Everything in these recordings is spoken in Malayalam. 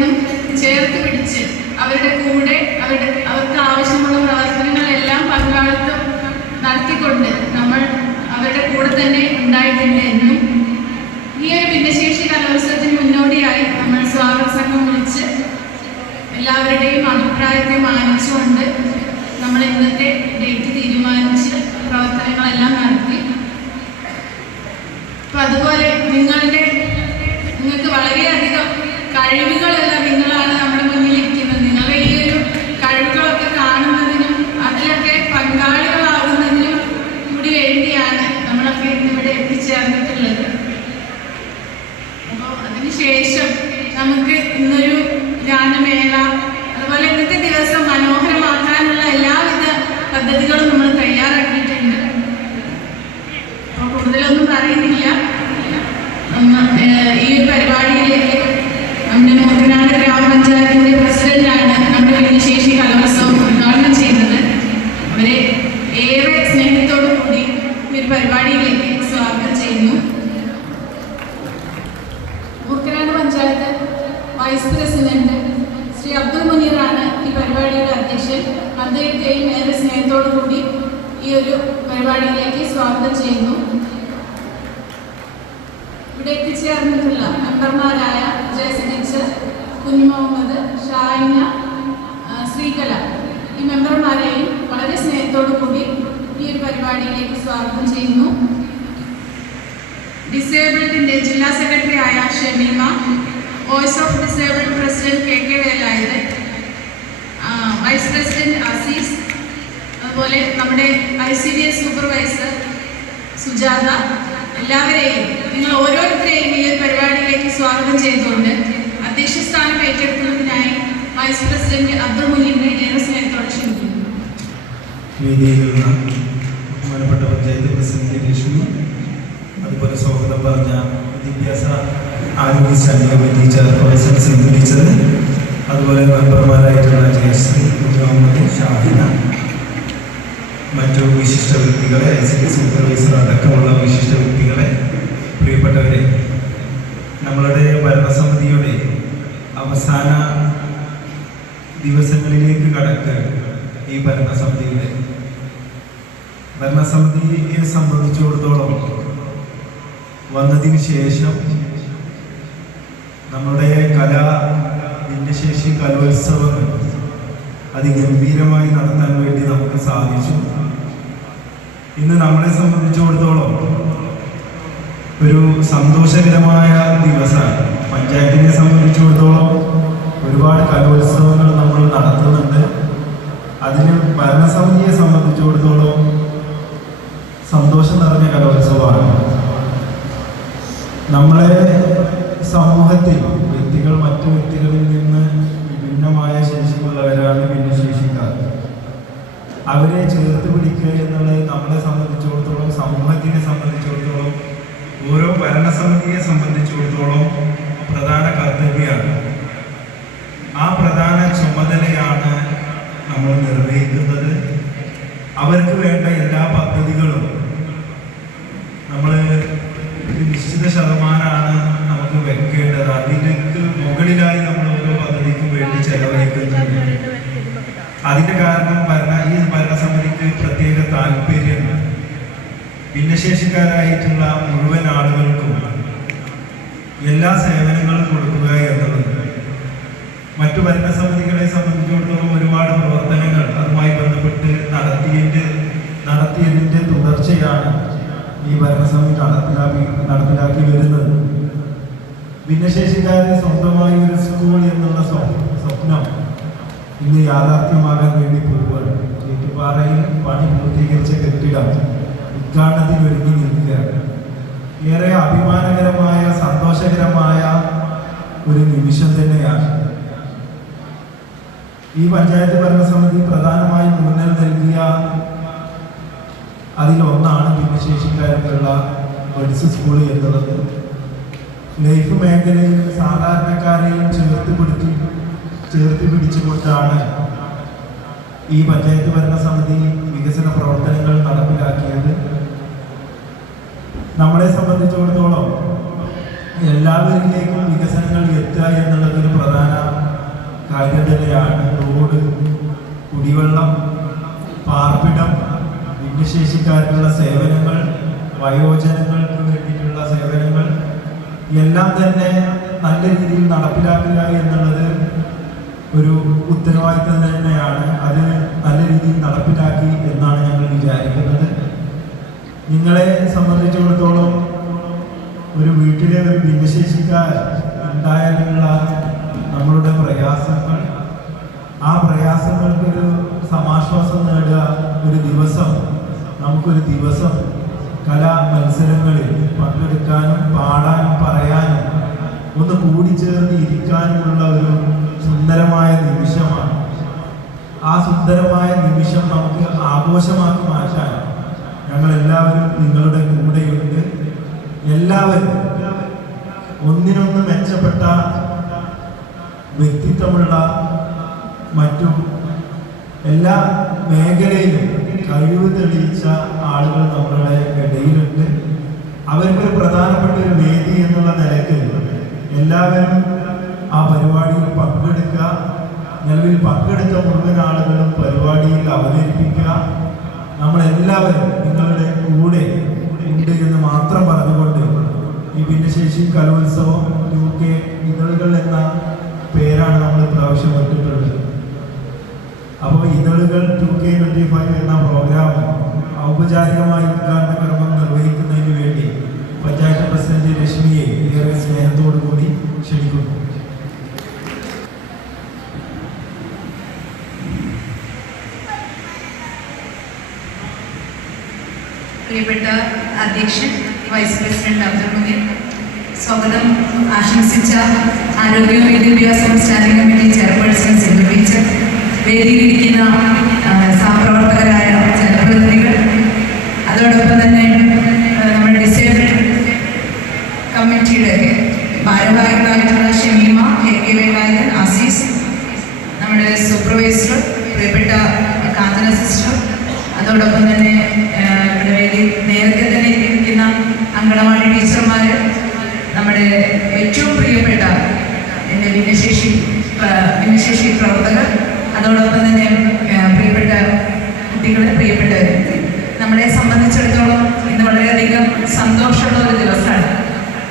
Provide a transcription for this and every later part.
എന്നും ചേർത്ത് പിടിച്ച് അവരുടെ കൂടെ അവർക്ക് ആവശ്യമുള്ള പ്രവർത്തനങ്ങളെല്ലാം പങ്കാളിത്തം നടത്തിക്കൊണ്ട് നമ്മൾ അവരുടെ കൂടെ തന്നെ ഉണ്ടായിട്ടുണ്ട് എന്നും ഈ ഒരു ഭിന്നശേഷി കലോത്സവത്തിന് മുന്നോടിയായി നമ്മൾ സ്വാഗത സംഘം വിളിച്ച് എല്ലാവരുടെയും അഭിപ്രായത്തെ മാനിച്ചുകൊണ്ട് നമ്മൾ ഇന്നത്തെ ഡേറ്റ് തീരുമാനിച്ച് പ്രവർത്തനങ്ങളെല്ലാം നടത്തി. അപ്പം അതുപോലെ നിങ്ങൾക്ക് വളരെയധികം കഴിവുകളെല്ലാം നിങ്ങളാണ് നമ്മുടെ മുന്നിലിരിക്കുന്നത്. നിങ്ങളുടെ ഈ ഒരു കഴിവുകളൊക്കെ കാണുന്നതിനും അതിലൊക്കെ പങ്കാളികളാകുന്നതിനും കൂടി വേണ്ടിയാണ് നമ്മളൊക്കെ ഇന്നിവിടെ എത്തിച്ചേർന്നിട്ടുള്ളത്. അപ്പോൾ അതിനുശേഷം നമുക്ക് ഇന്നൊരു ഗാനമേള, അതുപോലെ ഇന്നത്തെ ദിവസം മനോഹരമാക്കാനുള്ള എല്ലാവിധ പദ്ധതികളും നമ്മൾ തയ്യാറാക്കിയിട്ടുണ്ട്. അപ്പോൾ കൂടുതലൊന്നും പറയുന്നില്ല. ഈ ഒരു പരിപാടിയിലേക്ക് നമ്മുടെ മൂർക്കനാട് ഗ്രാമപഞ്ചായത്തിൻ്റെ പ്രസിഡന്റാണ് നമ്മുടെ ഭിന്നശേഷി കലോത്സവം ഉദ്ഘാടനം ചെയ്യുന്നത്. അവരെ ഏറെ സ്നേഹത്തോടു കൂടി ഈ ഒരു പരിപാടിയിലേക്ക് സ്വാഗതം ചെയ്യുന്നു. മൂർക്കനാട് പഞ്ചായത്ത് വൈസ് പ്രസിഡന്റ് ശ്രീ അബ്ദുൾ മുനീറാണ് ഈ പരിപാടിയുടെ അധ്യക്ഷൻ. അദ്ദേഹത്തെയും ഏറെ സ്നേഹത്തോടു കൂടി ഈ ഒരു പരിപാടിയിലേക്ക് സ്വാഗതം ചെയ്യുന്നു. ഇവിടെ എത്തിച്ചേർന്നിട്ടുള്ള മെമ്പർമാരായ ജയസി ടീച്ചർ, കുഞ്ഞു മുഹമ്മദ്, ഷായിന, ശ്രീകല, ഈ മെമ്പർമാരെയും വളരെ സ്നേഹത്തോടു കൂടി ഈ ഒരു പരിപാടിയിലേക്ക് സ്വാഗതം ചെയ്യുന്നു. ഡിസേബിൾഡിൻ്റെ ജില്ലാ സെക്രട്ടറി ആയ Shameema, voice of disabled president K Velayudhan, vice president Azeez, അതുപോലെ നമ്മുടെ ICDS സൂപ്പർവൈസർ സുജാത, എല്ലാവരെയും നിങ്ങൾ ഓരോരുത്തരെയും ഈ ഒരു പരിപാടിയിലേക്ക് സ്വാഗതം ചെയ്തുകൊണ്ട് അധ്യക്ഷ സ്ഥാനം ഏറ്റെടുക്കുന്നതിനായി വൈസ് പ്രസിഡന്റ് അബ്ദുൾ മുനീറിനെ ഏറെ സ്നേഹത്തോടെ ക്ഷണിക്കുന്നു. വേദിയിലുള്ള ബഹുമാനപ്പെട്ട പഞ്ചായത്ത് പ്രസിഡന്റ് ലക്ഷ്മി, അതുപോലെ സ്വാഗതം പറഞ്ഞ വിദ്യാഭ്യാസ ആരോഗ്യ standing committee chairperson Sindhu teacher, അതുപോലെ മെമ്പർമാരായിട്ടുള്ള ജയശ്രീ, മുഹമ്മദ്, ഷാഹിന, മറ്റു വിശിഷ്ട വ്യക്തികളെ, ICDS സൂപ്പർവൈസർ അടക്കമുള്ള വിശിഷ്ട വ്യക്തികളെ, പ്രിയപ്പെട്ടവരെ, നമ്മളുടെ ഭരണസമിതിയുടെ അവസാന ദിവസങ്ങളിലേക്ക് കടക്കുക. ഈ ഭരണസമിതിയെ സംബന്ധിച്ചിടത്തോളം വന്നതിന് ശേഷം നമ്മുടെ ഭിന്നശേഷി കലോത്സവങ്ങൾ അതിഗംഭീരമായി നടത്താൻ വേണ്ടി നമുക്ക് സാധിച്ചു. ഇന്ന് നമ്മളെ സംബന്ധിച്ചിടത്തോളം ഒരു സന്തോഷകരമായ ദിവസമാണ്. പഞ്ചായത്തിനെ സംബന്ധിച്ചിടത്തോളം ഒരുപാട് കലോത്സവങ്ങൾ നമ്മൾ നടത്തുന്നുണ്ട്. അതിന് ഭരണസമിതിയെ സംബന്ധിച്ചിടത്തോളം സന്തോഷം നിറഞ്ഞ കലോത്സവമാണ്. നമ്മളെ സമൂഹത്തിൽ മറ്റു വ്യക്തികളിൽ നിന്ന് വിഭിന്നമായ ശേഷിയുള്ളവരാണ് ഭിന്നശേഷിക്കാർ. അവരെ ചേർത്ത് പിടിക്കുക എന്നുള്ളത് നമ്മളെ സംബന്ധിച്ചിടത്തോളം, സമൂഹത്തിനെ സംബന്ധിച്ചിടത്തോളം, ഓരോ ഭരണസമിതിയെ സംബന്ധിച്ചിടത്തോളം പ്രധാന കർത്തവ്യമാണ്. ആ പ്രധാന ചുമതലയാണ് നമ്മൾ നിർവഹിക്കുന്നത്. അവർക്ക് വേണ്ട എല്ലാ പദ്ധതികളും നമ്മൾ നിശ്ചിത ശതമാനമാണ് നമുക്ക് വെക്കേണ്ടത്. അതിലേക്ക് മുകളിലായി നമ്മൾ ഓരോ പദ്ധതിക്കും വേണ്ടി ചെലവഴിക്കുന്നുണ്ട്. അതിൻ്റെ കാരണം ഈ ഭരണസമിതിക്ക് പ്രത്യേക താല്പര്യം ഭിന്നശേഷിക്കാരായിട്ടുള്ള മുഴുവൻ ആളുകൾക്കും എല്ലാ സേവനങ്ങളും കൊടുക്കുക എന്നുള്ളത്. മറ്റു ഭരണസമിതികളെ സംബന്ധിച്ചിടത്തോളം ഒരുപാട് പ്രവർത്തനങ്ങൾ അതുമായി ബന്ധപ്പെട്ട് നടത്തിയതിൻ്റെ തുടർച്ചയാണ് ഈ ഭരണസമിതി നടപ്പിലാക്കി വരുന്നത്. ഭിന്നശേഷിക്കാരെ സ്വന്തമായി ഒരു സ്കൂൾ എന്നുള്ള സ്വപ്നം ഇന്ന് യാഥാർത്ഥ്യമാകാൻ വേണ്ടി പോവുകയാണ്. ഏറ്റുപാറയിൽ പണി പൂർത്തീകരിച്ച കെട്ടിടം ഉദ്ഘാടനത്തിൽ ഒരുങ്ങി നിൽക്കുകയാണ്. ഏറെ അഭിമാനകരമായ, സന്തോഷകരമായ ഒരു നിമിഷം തന്നെയാണ്. ഈ പഞ്ചായത്ത് ഭരണസമിതി പ്രധാനമായും ഊന്നൽ നൽകിയ അതിലൊന്നാണ് ഭിന്നശേഷിക്കാർക്കുള്ള ബഡ്സ് സ്കൂൾ എന്നുള്ളത്. ലൈഫ് മേഖലയിൽ സാധാരണക്കാരെയും ചേർത്ത് പിടിച്ചുകൊണ്ടാണ് ഈ പഞ്ചായത്ത് ഭരണസമിതി വികസന പ്രവർത്തനങ്ങൾ നടപ്പിലാക്കിയത്. നമ്മളെ സംബന്ധിച്ചിടത്തോളം എല്ലാവരിലേക്കും വികസനങ്ങൾ എത്തുക എന്നുള്ളത് ഒരു പ്രധാന കാര്യം തന്നെയാണ്. റോഡ്, കുടിവെള്ളം, പാർപ്പിടം, ഭിന്നശേഷിക്കാർക്കുള്ള സേവനങ്ങൾ, വയോജനങ്ങൾക്ക് വേണ്ടിയിട്ടുള്ള സേവനങ്ങൾ എല്ലാം തന്നെ നല്ല രീതിയിൽ നടപ്പിലാക്കുക എന്നുള്ളത് ഒരു ഉത്തരവാദിത്തം തന്നെയാണ്. അത് നല്ല രീതിയിൽ നടപ്പിലാക്കി എന്നാണ് ഞങ്ങൾ വിചാരിക്കുന്നത്. നിങ്ങളെ സംബന്ധിച്ചിടത്തോളം ഒരു വീട്ടിലെ ഒരു ഭിന്നശേഷിക്കാർ ഉണ്ടായാലുള്ള നമ്മളുടെ പ്രയാസങ്ങൾ, ആ പ്രയാസങ്ങൾക്കൊരു സമാശ്വാസം നേടുക, ഒരു ദിവസം നമുക്കൊരു ദിവസം കലാ മത്സരങ്ങളിൽ പങ്കെടുക്കാനും പാടാനും പറയാനും ഒന്ന് കൂടിച്ചേർന്ന് ഇരിക്കാനുമുള്ള ഒരു സുന്ദരമായ നിമിഷമാണ്. ആ സുന്ദരമായ നിമിഷം നമുക്ക് ആഘോഷമാക്കി മാറ്റാൻ ഞങ്ങളെല്ലാവരും നിങ്ങളുടെ കൂടെയുണ്ട്. എല്ലാവരും ഒന്നിനൊന്ന് മെച്ചപ്പെട്ട വ്യക്തിത്വമുള്ള മറ്റും എല്ലാ മേഖലയിലും കഴിവ് തെളിയിച്ച ആളുകൾ നമ്മളുടെ ഇടയിലുണ്ട്. അവർക്കൊരു പ്രധാനപ്പെട്ട ഒരു വേദി എന്നുള്ള നിലയ്ക്ക് എല്ലാവരും ആ പരിപാടിയിൽ പങ്കെടുക്കുക. നിലവിൽ പങ്കെടുത്ത മുഴുവൻ ആളുകളും പരിപാടിയിൽ അവതരിപ്പിക്കുക. നമ്മളെല്ലാവരും നിങ്ങളുടെ കൂടെ ഉണ്ട് എന്ന് മാത്രം പറഞ്ഞുകൊണ്ട് ഈ ഭിന്നശേഷി കലോത്സവം UK ഇതളുകൾ എന്ന പേരാണ് നമ്മൾ പ്രാവശ്യം ഇട്ടിട്ടുള്ളത്. അപ്പോൾ ഇതളുകൾ 2K25 എന്ന പ്രോഗ്രാം ഔപചാരികമായി ഉദ്ഘാടന കർമ്മം നിർവഹിക്കുന്നതിന് വേണ്ടി പഞ്ചായത്ത് പ്രസിഡന്റ് രശ്മിയെ ഏറെ സ്നേഹത്തോടു കൂടി ക്ഷണിക്കുന്നു. പ്രിയപ്പെട്ട അധ്യക്ഷൻ വൈസ് പ്രസിഡന്റ് അബ്ദുൾ മുനീർ, സ്വാഗതം ആശംസിച്ച ആരോഗ്യ വിദ്യാഭ്യാസം standing committee chairperson Sindhu teacher, വേദിയിലിരിക്കുന്ന സഹപ്രവർത്തകരായ ജനപ്രതിനിധികൾ, അതോടൊപ്പം തന്നെ നമ്മുടെ ഡിസേബിൾഡ് കമ്മിറ്റിയുടെ ഭാരവാഹികളായിട്ടുള്ള ഷമീമ, KK വേലായുധൻ, ആസീസ്, നമ്മുടെ സൂപ്പർവൈസർ പ്രിയപ്പെട്ട കാന്തന സിസ്റ്റർ, അതോടൊപ്പം തന്നെ ഇവിടെ വേദി നേരത്തെ തന്നെ ഇരിക്കുന്ന അങ്കണവാടി ടീച്ചർമാർ, നമ്മുടെ ഏറ്റവും പ്രിയപ്പെട്ട എൻ്റെ ഭിന്നശേഷി പ്രവർത്തകർ, അതോടൊപ്പം തന്നെ പ്രിയപ്പെട്ട കുട്ടികളെ, പ്രിയപ്പെട്ടവർ, നമ്മളെ സംബന്ധിച്ചിടത്തോളം ഇന്ന് വളരെയധികം സന്തോഷമുള്ള ഒരു ദിവസമാണ്.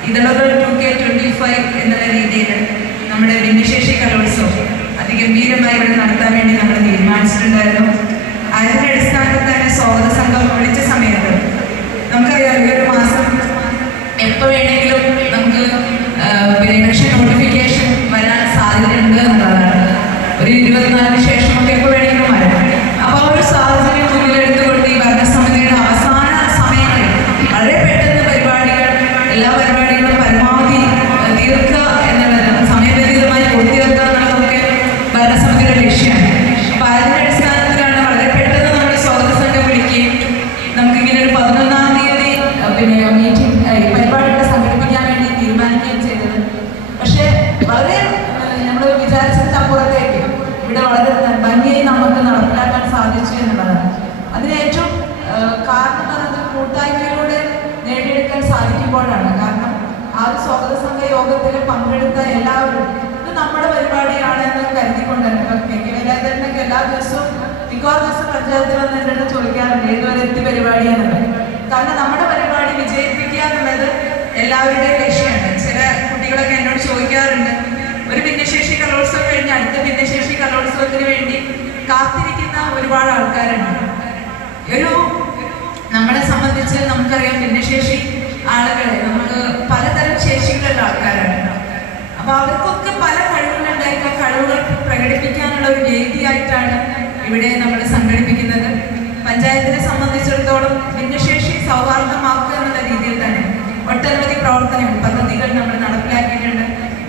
ഇതളുകൾ 2K25 എന്നുള്ള രീതിയിൽ നമ്മുടെ ഭിന്നശേഷി കലോത്സവം അതിഗംഭീരമായി ഇവിടെ നടത്താൻ വേണ്ടി നമ്മൾ തീരുമാനിച്ചിട്ടുണ്ടായിരുന്നു. അതിൻ്റെ അടിസ്ഥാനത്തിൽ തന്നെ സ്വാഗത സംഘം വിളിച്ച സമയത്ത് നമുക്കറിയാം ഈ ഒരു മാസം എപ്പോൾ വേണമെങ്കിലും നമുക്ക് ഇലക്ഷൻ നോട്ടിഫിക്കേഷൻ വരാൻ സാധ്യതയുണ്ട് എന്നുള്ളതാണ്. ഒരു 24 ശേഷമൊക്കെ എപ്പോൾ വേണമെങ്കിലും വരാം. അപ്പോൾ ആ ഒരു സാഹചര്യം മുന്നിലെടുത്തുകൊണ്ട് ഈ ഭരണസമിതിയുടെ അവസാന സമയങ്ങളിൽ വളരെ പെട്ടെന്ന് എല്ലാ പരിപാടികളും പരമാവധി തീർക്കുക എന്നുള്ളത്, സമയബന്ധിതമായി പൂർത്തിയാക്കുക എന്നുള്ളതൊക്കെ ഭരണസമിതിയുടെ ലക്ഷ്യമാണ്. അപ്പോൾ അതിൻ്റെ അടിസ്ഥാനത്തിലാണ് വളരെ പെട്ടെന്ന് നമ്മൾ സ്വാഗത സംഘം വിളിക്കുകയും നമുക്കിങ്ങനെ ഒരു 11-ാം തീയതി മീറ്റിംഗ് പരിപാടികൾ സംഘടിപ്പിക്കാൻ വേണ്ടി തീരുമാനിക്കുകയും ചെയ്തത്. പക്ഷേ വളരെ നമ്മൾ വിചാരിച്ചതിനപ്പുറത്തേക്ക് ഇവിടെ വളരെ ഭംഗിയായി നമുക്ക് നടപ്പിലാക്കാൻ സാധിച്ചു എന്നുള്ളതാണ്. അതിന് ഏറ്റവും കാരണം പറഞ്ഞത് കൂട്ടായ്മയിലൂടെ നേടിയെടുക്കാൻ സാധിക്കുമ്പോഴാണ്. കാരണം ആ ഒരു സ്വാഗത സംഘ യോഗത്തിൽ പങ്കെടുത്ത എല്ലാവരും ഇത് നമ്മുടെ പരിപാടിയാണ് എന്ന് കരുതിക്കൊണ്ട് തന്നെ KK വേലായുധനൊക്കെ എല്ലാ ദിവസവും മിക്കവാറും ദിവസം പഞ്ചായത്തിൽ വന്ന് എൻ്റെ അടുത്ത് ചോദിക്കാറുണ്ട് ഏതുവരെ എത്തി പരിപാടി എന്നുള്ളത്. കാരണം നമ്മുടെ പരിപാടി വിജയിപ്പിക്കുക എന്നുള്ളത് എല്ലാവരുടെയും ലക്ഷ്യമാണ്. ചില കുട്ടികളൊക്കെ എന്നോട് ചോദിക്കാറുണ്ട്, ഒരു ഭിന്നശേഷി കലോത്സവം കഴിഞ്ഞ് അടുത്ത ഭിന്നശേഷി കലോത്സവത്തിന് വേണ്ടി കാത്തിരിക്കുന്ന ഒരുപാട് ആൾക്കാരുണ്ട്. നമ്മളെ സംബന്ധിച്ച് നമുക്കറിയാം, ഭിന്നശേഷി ആളുകളെ നമുക്ക് പലതരം ശേഷികളുള്ള ആൾക്കാരാണ്. അപ്പോൾ അവർക്കൊക്കെ പല കഴിവുകളുണ്ടായിരിക്കും. കഴിവുകൾ പ്രകടിപ്പിക്കാനുള്ള ഒരു വേദിയായിട്ടാണ് ഇവിടെ നമ്മൾ സംഘടിപ്പിക്കുന്നത്. പഞ്ചായത്തിനെ സംബന്ധിച്ചിടത്തോളം ഭിന്നശേഷി സൗഹാർദ്ദമാക്കുക എന്നുള്ള രീതിയിൽ തന്നെ ഒട്ടനവധി പ്രവർത്തനങ്ങൾ, പദ്ധതികൾ നമ്മൾ നടപ്പിലാക്കിയിട്ടുണ്ട്.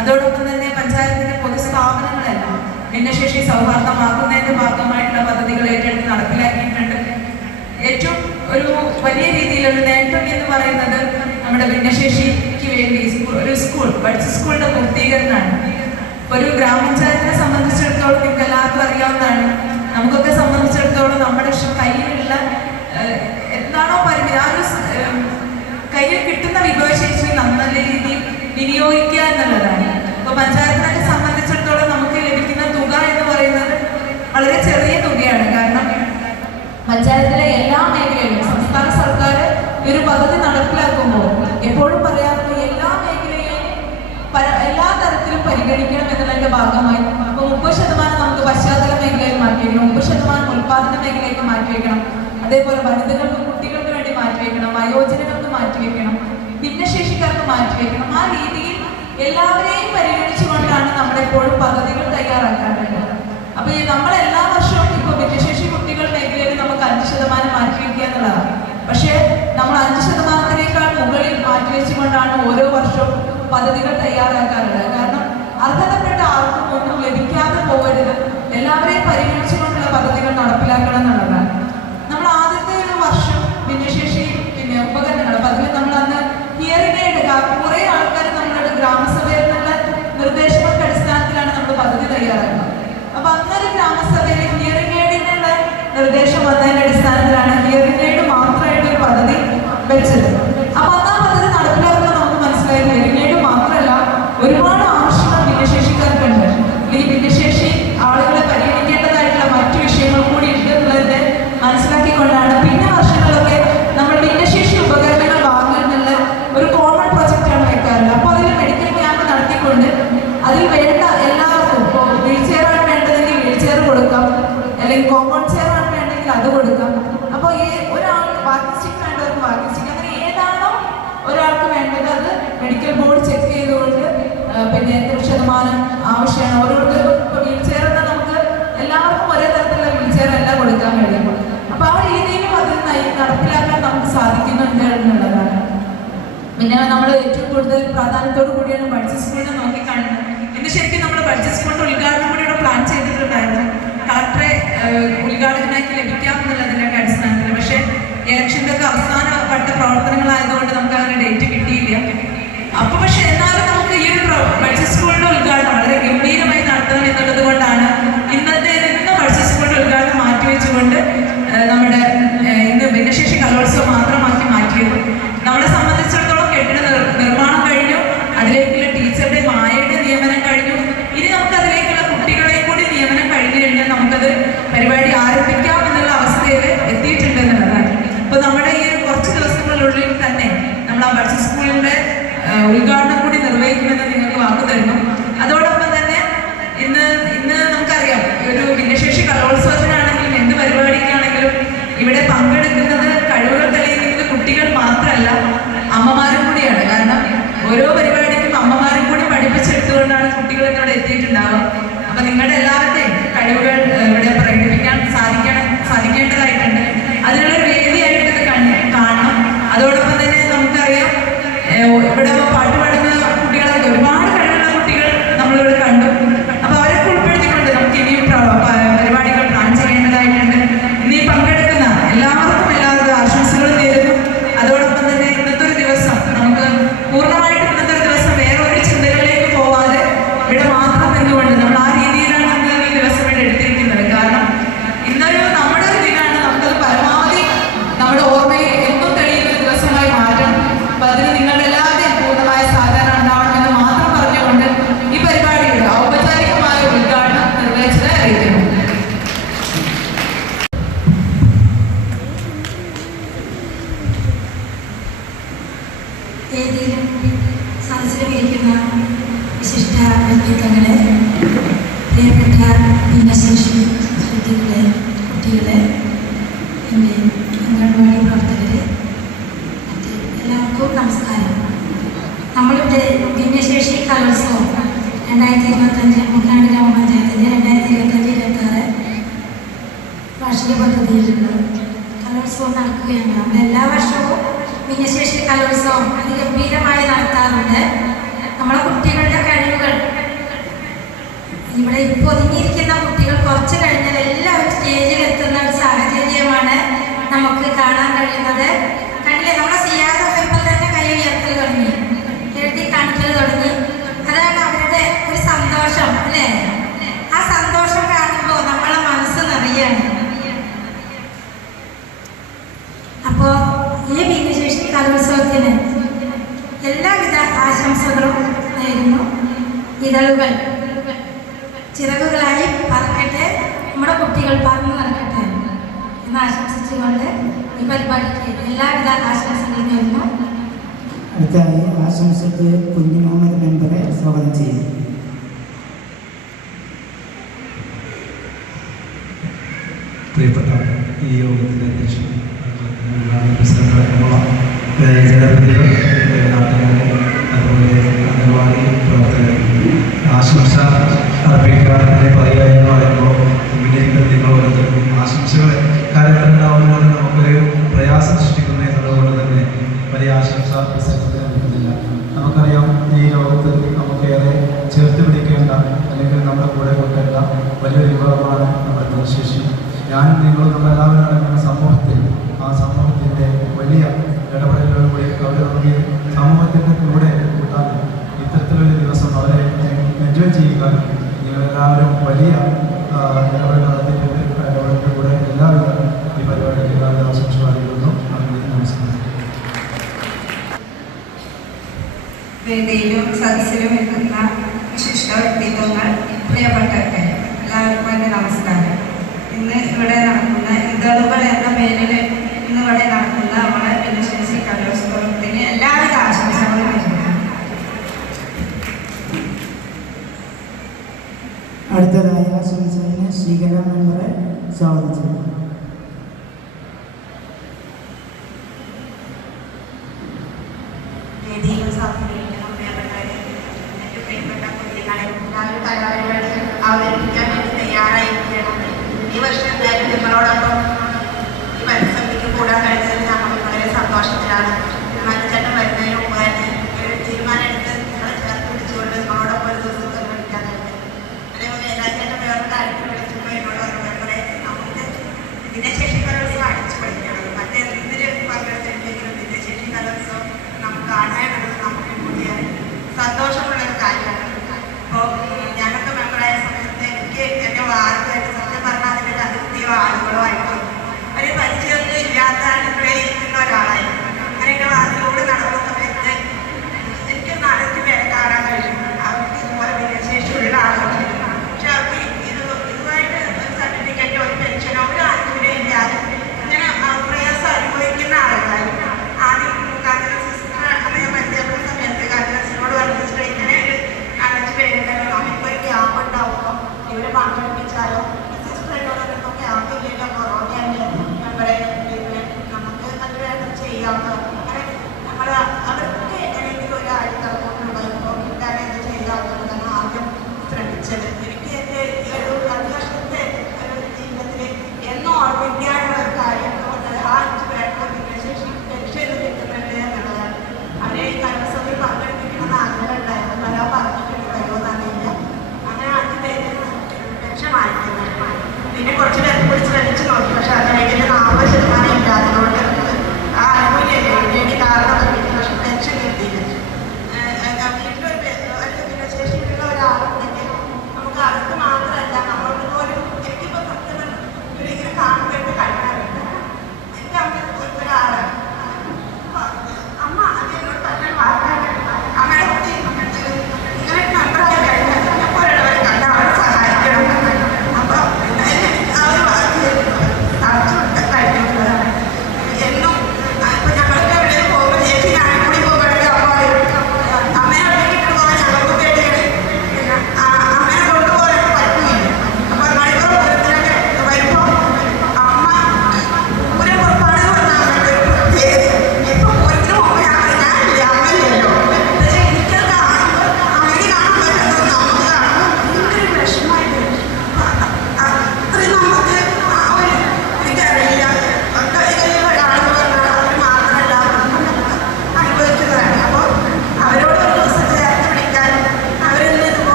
അതോടൊപ്പം തന്നെ പഞ്ചായത്തിന്റെ പൊതുസ്ഥാപനങ്ങളെല്ലാം ഭിന്നശേഷി സൗഹാർദ്ദമാക്കുന്നതിന്റെ ഭാഗമായിട്ടുള്ള പദ്ധതികൾ ഏറ്റെടുത്ത് നടപ്പിലാക്കിയിട്ടുണ്ട്. ഏറ്റവും ഒരു വലിയ രീതിയിലുള്ള നേട്ടം എന്ന് പറയുന്നത് നമ്മുടെ ഭിന്നശേഷിക്ക് വേണ്ടി ഒരു സ്കൂൾ, ബഡ്സ് സ്കൂളിന്റെ പൂർത്തീകരണമാണ്. ഒരു ഗ്രാമപഞ്ചായത്തിനെ സംബന്ധിച്ചിടത്തോളം നിങ്ങൾക്ക് എല്ലാവർക്കും അറിയാവുന്നതാണ്. നമുക്കൊക്കെ സംബന്ധിച്ചിടത്തോളം നമ്മുടെ കയ്യിലുള്ള എന്താണോ പരിമിതി, ആ ഒരു കയ്യിൽ കിട്ടുന്ന വിഭവശേഷി നല്ല രീതിയിൽ വിനിയോഗിക്കുക എന്നുള്ളതാണ്. അപ്പോൾ പഞ്ചായത്തിനെ സംബന്ധിച്ചിടത്തോളം നമുക്ക് ലഭിക്കുന്ന പഞ്ചായത്തിലെ എല്ലാ മേഖലയിലും സംസ്ഥാന സർക്കാർ ഒരു പദ്ധതി നടപ്പിലാക്കുമ്പോൾ എപ്പോഴും പറയാറുണ്ട് എല്ലാ മേഖലയെയും എല്ലാ തരത്തിലും പരിഗണിക്കണം എന്നതിന്റെ ഭാഗമായി ഇപ്പോൾ 30% നമുക്ക് പശ്ചാത്തല മേഖലയിൽ മാറ്റിവെക്കണം, 30% ഉൽപാദന മേഖലയിലേക്ക് മാറ്റിവെക്കണം, അതേപോലെ വനിതകൾക്കും കുട്ടികൾക്ക് വേണ്ടി മാറ്റിവെക്കണം, വയോജനങ്ങൾക്ക് മാറ്റിവെക്കണം, ഭിന്നശേഷിക്കാർക്ക് മാറ്റിവെക്കണം. ആ രീതിയിൽ എല്ലാവരെയും പരിഗണിച്ചുകൊണ്ടാണ് നമ്മളെപ്പോഴും പദ്ധതികൾ തയ്യാറാക്കാറുള്ളത്. അപ്പൊ ഈ നമ്മൾ എല്ലാ വർഷവും ഇപ്പോൾ ഭിന്നശേഷി കുട്ടികൾ മേഖലയിൽ നമുക്ക് 5% മാറ്റിവെക്കുക എന്നുള്ളതാണ്. പക്ഷേ നമ്മൾ 5%-യേക്കാൾ മുകളിൽ മാറ്റിവെച്ചുകൊണ്ടാണ് ഓരോ വർഷവും പദ്ധതികൾ തയ്യാറാക്കാറുള്ളത്. കാരണം അർഹതപ്പെട്ട ആർക്കും ഒന്നും ലഭിക്കാതെ പോകരുത്, എല്ലാവരെയും പരിഗണിച്ചുകൊണ്ടുള്ള പദ്ധതികൾ നടപ്പിലാക്കണം എന്നുള്ളതാണ്. നമ്മൾ ആദ്യത്തെ ഒരു വർഷം ഭിന്നശേഷി ഉപകരണങ്ങൾ അപ്പൊ അതിൽ നമ്മൾ അന്ന് ഹിയറിംഗ് എയ്ഡ് കുറെ ആൾക്കാർ നമ്മളുടെ ഗ്രാമസഭയിൽ നിന്നുള്ള നിർദ്ദേശങ്ങളുടെ അടിസ്ഥാനത്തിലാണ് നമ്മൾ പദ്ധതി തയ്യാറാക്കുന്നത്. അപ്പൊ അന്നൊരു ഗ്രാമസഭയിൽ ഹിയറിംഗ് എയ്ഡിനുള്ള നിർദ്ദേശം വന്നതിന്റെ അടിസ്ഥാനത്തിലാണ് ഹിയറിംഗ് എയ്ഡ് മാത്രമായിട്ട് ഒരു പദ്ധതി വെച്ചത്. അപ്പൊ അന്ന് ആ പദ്ധതി നടപ്പിലാക്കുമ്പോൾ നമുക്ക് മനസ്സിലായി ഹിയറിംഗ് എയ്ഡ് മാത്രമല്ല ഒരുപാട് ആവശ്യങ്ങൾ ഭിന്നശേഷിക്കാർക്കുണ്ട്. ഈ ഭിന്നശേഷി ആളുകളെ പരിഗണിക്കേണ്ടതായിട്ടുള്ള മറ്റു വിഷയങ്ങൾ കൂടി ഉണ്ട് എന്നുള്ളതിന്റെ മനസ്സിലാക്കിക്കൊണ്ടാണ് പിന്നെ വർഷങ്ങളിലൊക്കെ നമ്മൾ ഭിന്നശേഷി ഉപകരണങ്ങൾ വാങ്ങുന്നുള്ള ഒരു കോമൺ പ്രൊജക്റ്റാണ് വെക്കാറുള്ളത്. അപ്പോൾ അതിൽ മെഡിക്കൽ ക്യാമ്പ് നടത്തിക്കൊണ്ട് അതിൽ വേണ്ട എല്ലാവർക്കും ഇപ്പോൾ വീൽ ചെയറാണ് വേണ്ടതെങ്കിൽ വീൽ ചെയർ കൊടുക്കാം, അല്ലെങ്കിൽ കോമ്പൗണ്ട് ചെയറാണ് വേണ്ടെങ്കിൽ അത് കൊടുക്കാം. അപ്പോൾ ഈ ഒരാൾ വാക്കിംഗ് സ്റ്റിക്ക് വേണ്ടവർക്ക് വാക്കിംഗ് സ്റ്റിക്ക്, അങ്ങനെ ഏതാണോ ഒരാൾക്ക് വേണ്ടത് അത് മെഡിക്കൽ ബോർഡ് ചെക്ക് ചെയ്തുകൊണ്ട് പിന്നെ എത്ര ശതമാനം ആവശ്യമാണ് ഓരോരുത്തർക്കും. ഇപ്പോൾ വീൽ ചെയർ എന്നാൽ നമുക്ക് എല്ലാവർക്കും ഒരേ തരത്തിലുള്ള വീൽ ചെയർ അല്ല കൊടുക്കാൻ കഴിയും. അപ്പൊ ആ രീതിയിലും അത് നടപ്പിലാക്കാൻ നമുക്ക് സാധിക്കുന്നുണ്ട് എന്നുള്ളതാണ്. പിന്നെ നമ്മൾ ഏറ്റവും കൂടുതൽ പ്രാധാന്യത്തോടു കൂടിയാണ് ബഡ്ജറ്റ് സ്കൂളിനെ നോക്കിക്കാണുന്നത്. ഇന്ന് ശരിക്കും നമ്മൾ ബഡ്ജറ്റ് സ്കൂളിന്റെ ഉദ്ഘാടനം കൂടി ഇവിടെ പ്ലാൻ ചെയ്തിട്ടുണ്ടായിരുന്നു, കളക്ടറെ ഉദ്ഘാടകനാക്കി ലഭിക്കാം എന്നുള്ളതിന്റെ അടിസ്ഥാനത്തിൽ. പക്ഷേ ഇലക്ഷന്റെ ഒക്കെ അവസാന ഘട്ട പ്രവർത്തനങ്ങളായതുകൊണ്ട് നമുക്ക് അതിന് ഡേറ്റ് കിട്ടിയില്ല. അപ്പൊ പക്ഷെ എന്നാലും നമുക്ക് ഈ ഒരു ബഡ്ജറ്റ് സ്കൂളിന്റെ ഉദ്ഘാടനം വളരെ ഗംഭീരമായി നടത്തണം എന്നുള്ളത് കൊണ്ടാണ് ഇന്ന് ബഡ്ജറ്റ് സ്കൂളിന്റെ ഉദ്ഘാടനം മാറ്റിവെച്ചുകൊണ്ട് നമ്മുടെ ഇന്ന് ഭിന്നശേഷി കലോത്സവം മാത്രമാക്കി മാറ്റിയത്. നമ്മളെ സംബന്ധിച്ചിടത്തോളം കെട്ടിട നിർമ്മാണം കഴിഞ്ഞു, അതിലേക്കുള്ള ടീച്ചറുടെ മായയുടെ നിയമനം കഴിഞ്ഞു. ഇനി നമുക്ക് അതിലേക്കുള്ള കുട്ടികളെ കൂടി നിയമനം കഴിഞ്ഞു കഴിഞ്ഞാൽ നമുക്കത് പരിപാടി ആരംഭിക്കാം എന്നുള്ള അവസ്ഥയിൽ എത്തിയിട്ടുണ്ട് എന്നുള്ളതാണ്. ഇപ്പൊ നമ്മുടെ ഈ കുറച്ച് ദിവസങ്ങളിലുള്ളിൽ തന്നെ നമ്മൾ ആ ബഡ്ജറ്റ് സ്കൂളിന്റെ ഉദ്ഘാടനം കൂടി നിർവഹിക്കുമെന്ന് നിങ്ങൾക്ക് വാക്ക് തരുന്നു. അതോടൊപ്പം തന്നെ ഇന്ന് നമുക്കറിയാം ഒരു ഭിന്നശേഷി കലോത്സവത്തിനാണെങ്കിലും എന്ത് പരിപാടിക്കാണെങ്കിലും ഇവിടെ പങ്കെടുക്കുന്നത് കഴിവുകൾ തെളിയിക്കുന്നത് കുട്ടികൾ മാത്രമല്ല അമ്മമാരും കൂടിയാണ്. കാരണം ഓരോ പരിപാടിക്കും അമ്മമാരും കൂടി പഠിപ്പിച്ചെടുത്തുകൊണ്ടാണ് കുട്ടികൾ ഇവിടെ എത്തിയിട്ടുണ്ടാവുക. അപ്പൊ നിങ്ങളുടെ എല്ലാവരുടെയും കഴിവുകൾ ഇവിടെ പ്രകടിപ്പിക്കാൻ സാധിക്കേണ്ടതായിട്ടുണ്ട്. അതിനുള്ളൊരു വേദിയായിട്ട് ഇത് കാണണം. അതോടൊപ്പം തന്നെ നമുക്കറിയാം ഇവിടെ പാട്ട് പാടുന്ന കുട്ടികളൊക്കെ ഒരുപാട് കഴിവുള്ള കുട്ടികൾ നമ്മളിവിടെ കണ്ടു. അപ്പൊ അവരൊക്കെ ഉൾപ്പെടുത്തിക്കൊണ്ട് നമുക്ക് ഇനിയും പരിപാടികൾ പ്ലാൻ ചെയ്യേണ്ടതായിട്ടുണ്ട്. ഇനി പങ്കെടുക്കുന്ന എല്ലാവർക്കും എല്ലാവരും ആശംസകളും നേരുന്നു. അതോടൊപ്പം തന്നെ ഇന്നത്തെ ഒരു ദിവസം നമുക്ക് പൂർണ്ണമായിട്ട് ഇന്നത്തെ ഒരു ദിവസം വേറെ ഒരു ചിന്തകളിലേക്ക് പോവാതെ ഇവിടെ മാത്രം നിന്നുകൊണ്ട് നമ്മൾ ആ രീതിയിലാണ് നമ്മൾ ഈ ദിവസം ഇവിടെ എടുത്തിരിക്കുന്നത്. കാരണം ഇന്നൊരു നമ്മുടെ ഒരു ദിനമാണ്, നമുക്കത് പരമാവധി നമ്മുടെ ഓർമ്മയിൽ എന്നും തെളിയുന്ന ഒരു ദിവസമായി മാറ്റണം. അപ്പൊ അതിന് നിങ്ങളുടെ എല്ലാവരുടെയും പൂർണ്ണമായ സഹകരണം ഉണ്ടാവണമെന്ന് മാത്രം പറഞ്ഞുകൊണ്ട് ഈ പരിപാടിയുടെ ഔപചാരികമായ ഉദ്ഘാടനം നിർവഹിച്ചത് അറിയിക്കുന്നു. വേദിയിലും സദസ്സിലുമിരിക്കുന്ന വിശിഷ്ട വ്യക്തിത്വങ്ങളെ, പ്രിയപ്പെട്ട ഭിന്നശേഷി കുട്ടികളെ, എൻ്റെ അംഗൻവാടി പ്രവർത്തകരെ, മറ്റ് എല്ലാവർക്കും നമസ്കാരം. നമ്മളിവിടെ ഭിന്നശേഷി കലോത്സവം 2025 മുക്കാട് ഗ്രാമപഞ്ചായത്തിൻ്റെ 2025-26 വാർഷിക പദ്ധതിയിലുള്ള കലോത്സവം നടക്കുകയാണ്. നമ്മൾ എല്ലാ വർഷവും ഭിന്നശേഷി കലോത്സവം അതിഗംഭീരമായി നടത്താറുണ്ട്. നമ്മളെ കുട്ടികളുടെ കഴിവുകൾ ഇവിടെ ഇപ്പോൾ ഒതുങ്ങിയിരിക്കുന്ന കുട്ടികൾ കുറച്ച് കഴിഞ്ഞാൽ എല്ലാവരും സ്റ്റേജിൽ എത്തുന്ന ഒരു സാഹചര്യമാണ് നമുക്ക് കാണാൻ കഴിയുന്നത്. കണ്ടില്ലേ, നമ്മളെ സിയാദൊക്കെ ഇപ്പോൾ തന്നെ കൈ ഉയർത്തൽ തുടങ്ങി, എഴുതി കാണിക്കൽ തുടങ്ങി. അതാണ് അവരുടെ ഒരു സന്തോഷം അല്ലേ? ആ സന്തോഷം കാണുമ്പോൾ നമ്മളെ മനസ്സ് നിറയാണ്. അപ്പോൾ ഈ ഭിന്നശേഷി കലോത്സവത്തിന് എല്ലാവിധ ആശംസകളും നേരുന്നു. ഇതളുകൾ ചിറകുകളായി പറക്കട്ടെ, നമ്മുടെ കുട്ടികൾ പറന്നു നടക്കട്ടെ. എന്ന് ആശംസിച്ചുകൊണ്ട് ഈ പരിപാടിക്ക് എല്ലാവിധ ആശംസകളും നേരുന്നു. അടുത്തതായി ആശംസയ്ക്ക് കുഞ്ഞു മുഹമ്മദ് മെമ്പറെ സ്വാഗതം ചെയ്യുന്നു. പ്രിയപ്പെട്ട ഈ യോഗത്തിൻ്റെ അധ്യക്ഷൻ പ്രസിഡന്റായിട്ടുള്ള ജനപ്രതിനിധികൾ, നാട്ടുകാരെ, അതുപോലെ അംഗൻവാടി പ്രവർത്തകർ, ആശംസ അർപ്പിക്കാതെ പറയുക എന്ന് പറയുമ്പോൾ മുന്നിലേക്ക് നിങ്ങൾ ഓരോരുത്തർക്കും ആശംസകൾ കാര്യങ്ങളുണ്ടാവുന്നത് നമുക്കൊരു പ്രയാസം സൃഷ്ടിക്കുന്നു എന്നുള്ളതുകൊണ്ട് തന്നെ വലിയ ആശംസ പ്രസംഗത്തിന് ലഭിക്കുന്നില്ല. നമുക്കറിയാം, ഈ ലോകത്ത് നമുക്കേറെ ചേർത്ത് പിടിക്കേണ്ട അല്ലെങ്കിൽ നമ്മുടെ കൂടെ കൊണ്ടേണ്ട വലിയൊരു വിഭാഗമാണ് നമ്മുടെ ഭിന്നശേഷി. ഞാനും നിങ്ങളും നമ്മളെല്ലാവരും നടക്കുന്ന സമൂഹത്തിൽ ആ സമൂഹത്തിൻ്റെ വലിയ ഇടപെടലുകളിലൂടെ അവരെ നമുക്ക് സമൂഹത്തിൻ്റെ കൂടെ കൂട്ടാനും ഇത്തരത്തിലൊരു ദിവസം അവരെ എൻജോയ് ചെയ്യുവാനും നിങ്ങളെല്ലാവരും വലിയ ഇടപെടൽ നടത്തിയിട്ടുണ്ട്. ഇടപെടലിൻ്റെ കൂടെ എല്ലാവിധ ഈ പരിപാടിക്ക് എല്ലാവരും ആശംസ അറിയിക്കുന്നു. നമസ്കാരം. വേദിയിലും സദസ്സിലും എത്തുന്ന വിശിഷ്ട വ്യക്തിത്വങ്ങൾ, പ്രിയപ്പെട്ടവർക്ക് എല്ലാവർക്കും എൻ്റെ നമസ്കാരം. ഇന്ന് ഇവിടെ നടക്കുന്ന ഇതളുകൾ എന്ന പേരിൽ ഇന്ന് ഇവിടെ നടക്കുന്ന നമ്മുടെ ഭിന്നശേഷി കലോത്സവത്തിന് എല്ലാവിധ ആശംസകളും നൽകുന്നു. അടുത്തതായി ആശംസന് ശ്രീകല മെമ്പറെ സ്വാഗതം ചെയ്യുന്നു. വേദിയിലും സാധ്യതയിലും പ്രിയപ്പെട്ടവരെ, എൻ്റെ പ്രിയപ്പെട്ട കുട്ടികളെ, എല്ലാവരും കലാപരിപാടി അവതരിപ്പിക്കാൻ വേണ്ടി തയ്യാറായിരിക്കണം. ഈ വർഷം എന്തായാലും നിങ്ങളോടൊപ്പം ഈ പരിസമിതിക്ക് കൂടാൻ കഴിഞ്ഞതിൽ നമ്മൾ വളരെ സന്തോഷത്തിലാണ്. മറ്റേട്ടൻ വരുന്നതിന് മുമ്പ് തന്നെ ഒരു തീരുമാനം എടുത്ത് നിങ്ങളെ ചേർത്ത് പിടിച്ചുകൊണ്ട് നിങ്ങളോടൊപ്പം ഒരു ദിവസം ചെലവഴിക്കാൻ കഴിഞ്ഞു. അതേപോലെ എല്ലാച്ചേട്ടൻ വേറെ കാര്യത്തിൽ വിളിച്ചപ്പോൾ എന്നോട് പറഞ്ഞ നമുക്ക് ഭിന്നശേഷി കലോത്സവം അടിച്ചു പഠിക്കണം. മറ്റെന്തിന് പങ്കെടുത്തിട്ടുണ്ടെങ്കിലും ഭിന്നശേഷി കലോത്സവം നമുക്ക് കാണാനുള്ളത് നമുക്ക് കൂടിയാണ് സന്തോഷമുള്ളൊരു കാര്യമാണ്. അപ്പോൾ ഞാനൊക്കെ മെമ്പറായ സമയത്ത് എനിക്ക് എൻ്റെ വാർത്തയായിട്ട് സത്യം പറഞ്ഞാൽ അതിൻ്റെ അതിർത്തിയോ ആളുകളോ ആയിട്ട് ഒരു പരിചയമൊന്നും ഇല്ലാത്ത അടുക്കളയിൽ ഇരിക്കുന്ന ഒരാളായിരുന്നു. അങ്ങനെ എൻ്റെ വാർത്തയോട് നടന്ന സമയത്ത് എനിക്ക് നടത്തി പേരെ കാണാൻ കഴിയും. അവർക്ക് ഇതുപോലെ ഭിന്നശേഷിയുള്ള ആളുകളായിരുന്നു. പക്ഷെ അവർക്ക് ഇതുമായിട്ട് ഒരു സർട്ടിഫിക്കറ്റോ ഒരു പെൻഷനോ ഒരു ആനുകൂല്യം ഇല്ലാതെ ഇങ്ങനെ പ്രയാസം അനുഭവിക്കുന്ന ആളുകളായിരുന്നു. ആദ്യം അന്ന് ഞാൻ പരിചയപ്പെടുന്ന സമയത്ത് കാന്തിനോട് പറഞ്ഞിട്ട് ഇങ്ങനെ ഒരു 5 പേരുണ്ടല്ലോ, നമുക്കിപ്പോൾ ഒരു ക്യാമ്പ് ഉണ്ടാവുമ്പോൾ ഇവിടെ പങ്കെടുപ്പിച്ചാലോ. സിസ്റ്റർ എന്നോടൊക്കെ ക്യാമ്പ് ഇല്ലല്ലോ, കൊറോണയല്ലേ, നമ്മുടെ നമുക്ക് അത് വേണം ചെയ്യാമോ. അങ്ങനെ നമ്മൾ അവർക്ക് എങ്ങനെയെങ്കിലും ഒരാഴ്ച ഉണ്ടായപ്പോൾ കിട്ടാൻ എന്ത് ചെയ്യാമെന്നുള്ളതാണ് ആദ്യം ശ്രമിച്ചത്. എനിക്ക് എൻ്റെ ഒരു 2 വർഷത്തെ ഒരു ജീവിതത്തിൽ എന്നും ഓർമ്മിക്കാനുള്ള ഒരു കാര്യം ആ 5 പേർക്ക് ഭിന്നശേഷി പെൻഷൻ കിട്ടുന്നുണ്ട് എന്നുള്ളതാണ്. അവരെ ഈ കലോത്സവത്തിൽ പങ്കെടുപ്പിക്കണമെന്ന് ആഗ്രഹം ഉണ്ടായിരുന്നു. വരാൻ പറഞ്ഞിട്ടുണ്ട്, കഴിയുമെന്നറിയില്ല. അങ്ങനെ 5 പേര് പെൻഷൻ വാങ്ങിക്കുന്നത്. പിന്നെ കുറച്ച് പേർക്ക് കൂടി ശ്രമിച്ച് നോക്കി. പക്ഷെ അതിലേക്ക് 40% ഇല്ലാത്തതുകൊണ്ട് ആ ആനുകൂല്യം വേണ്ടി കാരണം 5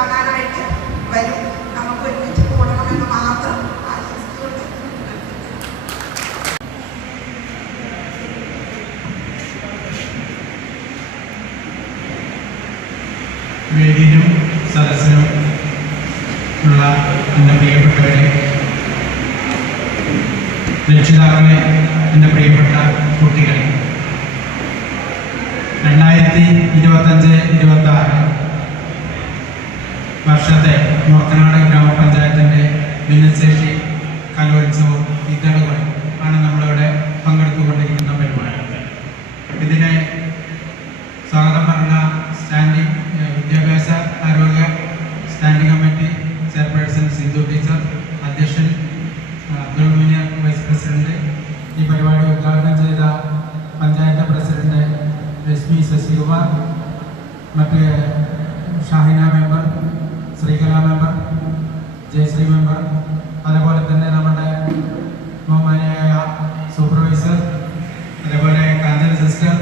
കാണാനായിട്ട് വരും. നമുക്ക് ഒരുമിച്ച് കൂടണമെന്ന് മാത്രം ആശംസിച്ചുകൊണ്ട് വേദിയിലും സദസ്സിനും ഉള്ള എൻ്റെ പ്രിയപ്പെട്ടവരെ, രക്ഷിതാക്കളെ, എൻ്റെ പ്രിയപ്പെട്ട കുട്ടികളെ, 2025-26 വർഷത്തെ മൂർക്കനാട് ഗ്രാമപഞ്ചായത്തിൻ്റെ ഭിന്നശേഷി കലോത്സവം ഇതളുകൾ ആണ് നമ്മളിവിടെ പങ്കെടുത്തുകൊണ്ടിരിക്കുന്ന പരിപാടി. ഇതിനെ സ്വാഗതം പറഞ്ഞ സ്റ്റാൻഡിംഗ് വിദ്യാഭ്യാസ ആരോഗ്യ standing committee chairperson Sindhu teacher, അധ്യക്ഷൻ അബ്ദുൾ മുനീർ വൈസ് പ്രസിഡന്റ്, ഈ പരിപാടി ഉദ്ഘാടനം ചെയ്ത പഞ്ചായത്ത് പ്രസിഡന്റ് രശ്മി ശശികുമാർ, മറ്റ് Shahina member, Sreekala member, Jayasree member, അതേപോലെ തന്നെ നമ്മുടെ ബഹുമാനിയായ സൂപ്പർവൈസർ, അതേപോലെ കാഞ്ചന സിസ്റ്റർ,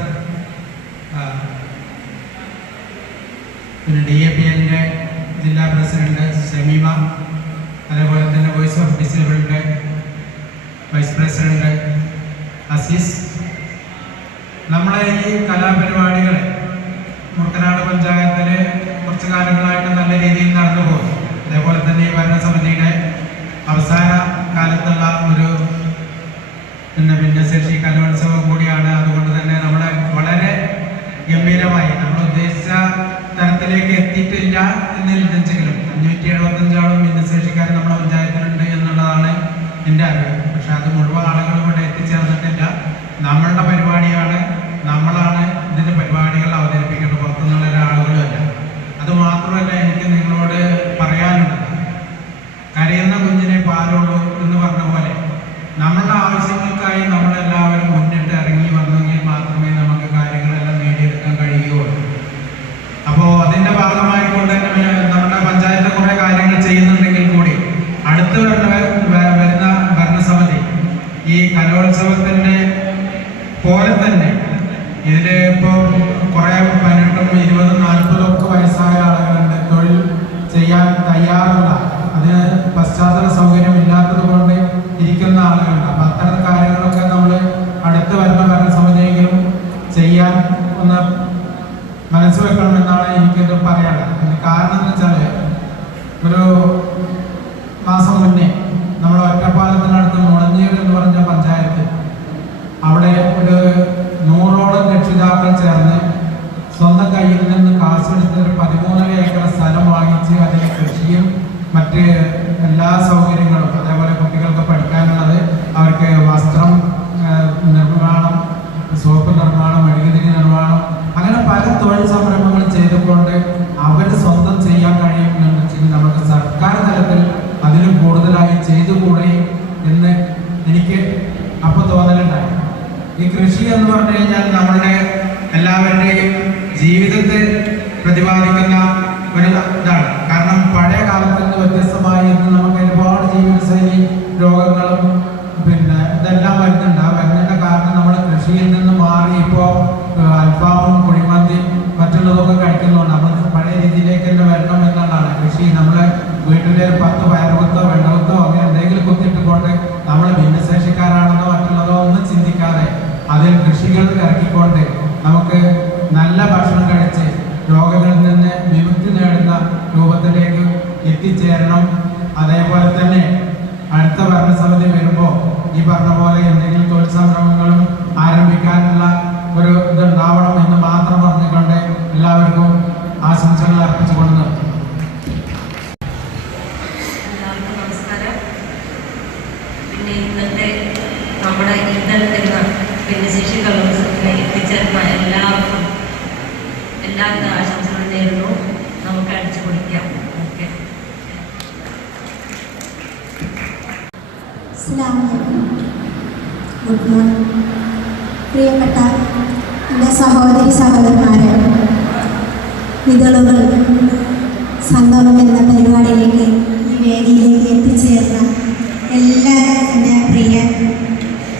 പിന്നെ DAPLൻ്റെ ജില്ലാ പ്രസിഡന്റ് ഷമീമ, അതേപോലെ തന്നെ വോയിസ് ഓഫ് ഡിസേബിളിൻ്റെ വൈസ് പ്രസിഡന്റ് അസീസ്. നമ്മളെ ഈ കലാപരിപാടികൾ മൂർക്കനാട് പഞ്ചായത്തിൽ കുറച്ച് കാലങ്ങളായിട്ട് നല്ല രീതിയിൽ നടന്നു പോകുന്നു. അതേപോലെ തന്നെ ഈ ഭരണസമിതിയുടെ അവസാന കാലത്തുള്ള ഒരു ഭിന്നശേഷി കലോത്സവം കൂടിയാണ്. അതുകൊണ്ട് തന്നെ നമ്മളെ വളരെ ഗംഭീരമായി നമ്മൾ ഉദ്ദേശിച്ച തരത്തിലേക്ക് എത്തിയിട്ടില്ല എന്നില്ലെങ്കിലും 575 ഭിന്നശേഷിക്കാർ നമ്മുടെ പഞ്ചായത്തിലുണ്ട് എന്നുള്ളതാണ് എൻ്റെ അറിവ്. പക്ഷെ അത് മുഴുവൻ ആളുകളും ഇവിടെ എത്തിച്ചേർന്നിട്ടില്ല. നമ്മളുടെ പരിപാടിയാണ്, നമ്മളാണ് ഇതിൻ്റെ പരിപാടികൾ അവതരിപ്പിക്കേണ്ടത്, പുറത്തുനിന്നുള്ള ആളുകളുമല്ല. അതുമാത്രമല്ല, എനിക്ക് നിങ്ങളോട് പറയാനുള്ളത്, കരയുന്ന കുഞ്ഞിനെ പാലുള്ളൂ എന്ന് പറഞ്ഞ പോലെ നമ്മളുടെ ആവശ്യങ്ങൾക്കായി നമ്മളെല്ലാവരും മുന്നിട്ട് ഇറങ്ങി വന്നെങ്കിൽ മാത്രമേ നമുക്ക് കാര്യങ്ങളെല്ലാം നേടിയെടുക്കാൻ കഴിയുകയുള്ളൂ. അപ്പോൾ അതിൻ്റെ ഭാഗമായിക്കൊണ്ട് തന്നെ നമ്മുടെ പഞ്ചായത്ത് കുറേ കാര്യങ്ങൾ ചെയ്യുന്നുണ്ടെങ്കിൽ കൂടി അടുത്ത് വരുന്ന ഭരണസമിതി ഈ കലോത്സവത്തിൻ്റെ പോലെ തന്നെ ഇതിൽ ഇപ്പോൾ കുറേ 18, 20, 40 വയസ്സായ ആളുകളുണ്ട്, തൊഴിൽ ചെയ്യാൻ തയ്യാറുള്ള, അതിന് പശ്ചാത്തല സൗകര്യം ഇല്ലാത്തത് കൊണ്ട് ഇരിക്കുന്ന ആളുകളുണ്ട്. അപ്പം അത്തരം കാര്യങ്ങളൊക്കെ നമ്മൾ അടുത്ത് വരുന്ന ഭരണസമിതിയെങ്കിലും ചെയ്യാൻ ഒന്ന് മനസ്സ് വെക്കണമെന്നാണ് എനിക്കിത് പറയാനുള്ളത്. കാരണം എന്ന് വെച്ചാൽ ഒരു മാസം മുന്നേ നമ്മൾ ഒറ്റപ്പാലത്തിനടുത്ത് മുളഞ്ഞീട് എന്ന് പറഞ്ഞ പഞ്ചായത്ത്, അവിടെ ഒരു 100ഓളം രക്ഷിതാക്കൾ ചേർന്ന് സ്വന്തം കയ്യിൽ നിന്ന് കാശെടുത്ത് ഒരു 13 ഏക്കർ സ്ഥലം വാങ്ങിച്ച് അതിൽ കൃഷിയും മറ്റ് എല്ലാ സൗകര്യങ്ങളും, അതേപോലെ കുട്ടികൾക്ക് പഠിക്കാനുള്ളത്, അവർക്ക് വസ്ത്രം നിർമ്മാണം, സോപ്പ് നിർമ്മാണം, മെഴുകുതിരി നിർമ്മാണം, അങ്ങനെ പല തൊഴിൽ സംരംഭങ്ങൾ ചെയ്തുകൊണ്ട് അവർ സ്വന്തം ചെയ്യാൻ കഴിയുമെന്ന് വെച്ചാൽ നമുക്ക് സർക്കാർ തലത്തിൽ അതിലും കൂടുതലായി ചെയ്തുകൂടെ എന്ന് എനിക്ക് അപ്പോൾ തോന്നലുണ്ടായി. ഈ കൃഷി എന്ന് പറഞ്ഞു കഴിഞ്ഞാൽ നമ്മളുടെ എല്ലാവരുടെയും ജീവിതത്തെ പ്രതിപാദിക്കുന്ന ഒരു ഇതാണ്. കാരണം പഴയ കാലത്ത് നിന്ന് വ്യത്യസ്തമായി ഇന്ന് നമുക്ക് ഒരുപാട് ജീവിതശൈലി രോഗങ്ങളും പിന്നെ ഇതെല്ലാം വരുന്നുണ്ട്. ആ വരുന്നതിൻ്റെ കാരണം നമ്മൾ കൃഷിയിൽ നിന്ന് മാറി ഇപ്പോൾ അൽഫാമും കുഴിമന്തിയും മറ്റുള്ളതൊക്കെ കഴിക്കുന്നുണ്ട്. നമ്മൾ പഴയ രീതിയിലേക്ക് തന്നെ വരണം എന്നുള്ളതാണ്. കൃഷി നമ്മളെ വീട്ടിലെ 10 പയറുകുത്തോ വെള്ളകുത്തോ അങ്ങനെ എന്തെങ്കിലും കുത്തിയിട്ടുകൊണ്ട് നമ്മൾ ഭിന്നശേഷിക്കാരാണെന്നോ മറ്റുള്ളതോ ഒന്നും ചിന്തിക്കാതെ അതിൽ കൃഷികൾ ഇറക്കിക്കൊണ്ട് നമുക്ക് നല്ല ഭക്ഷണം കഴിച്ച് രോഗങ്ങളിൽ നിന്ന് വിമുക്തി നേടുന്ന രൂപത്തിലേക്ക് എത്തിച്ചേരണം. അതേപോലെ തന്നെ അടുത്ത ഭരണസമിതി വരുമ്പോൾ ഈ പറഞ്ഞ പോലെ എന്തെങ്കിലും തൊഴിൽ സംരംഭങ്ങളും ആരംഭിക്കാനുള്ള ഒരു ഇതുണ്ടാവണം എന്ന് മാത്രം പറഞ്ഞുകൊണ്ട് എല്ലാവർക്കും ആശംസകൾ അർപ്പിച്ചുകൊണ്ട് നിർത്തും. എല്ലാവർക്കും നമസ്കാരം. പിന്നെ ഇന്നത്തെ നമ്മുടെ ഇന്നലത്തെ ഭിന്നശേഷി കലോത്സവത്തിന് എത്തിച്ചേർന്ന എല്ലാവർക്കും എല്ലാവിധ ആശംസകളും നേരുന്നു. നമുക്ക് അടിച്ചു പൊളിക്കാം. ഓക്കെ. Good morning. പ്രിയപ്പെട്ട എൻ്റെ സഹോദരി സഹോദരന്മാരെ, ഇതളുകൾ സംഗമം എന്ന പരിപാടിയിലേക്ക് ഈ വേദിയിലേക്ക് എത്തിച്ചേർന്ന എല്ലാ എൻ്റെ പ്രിയ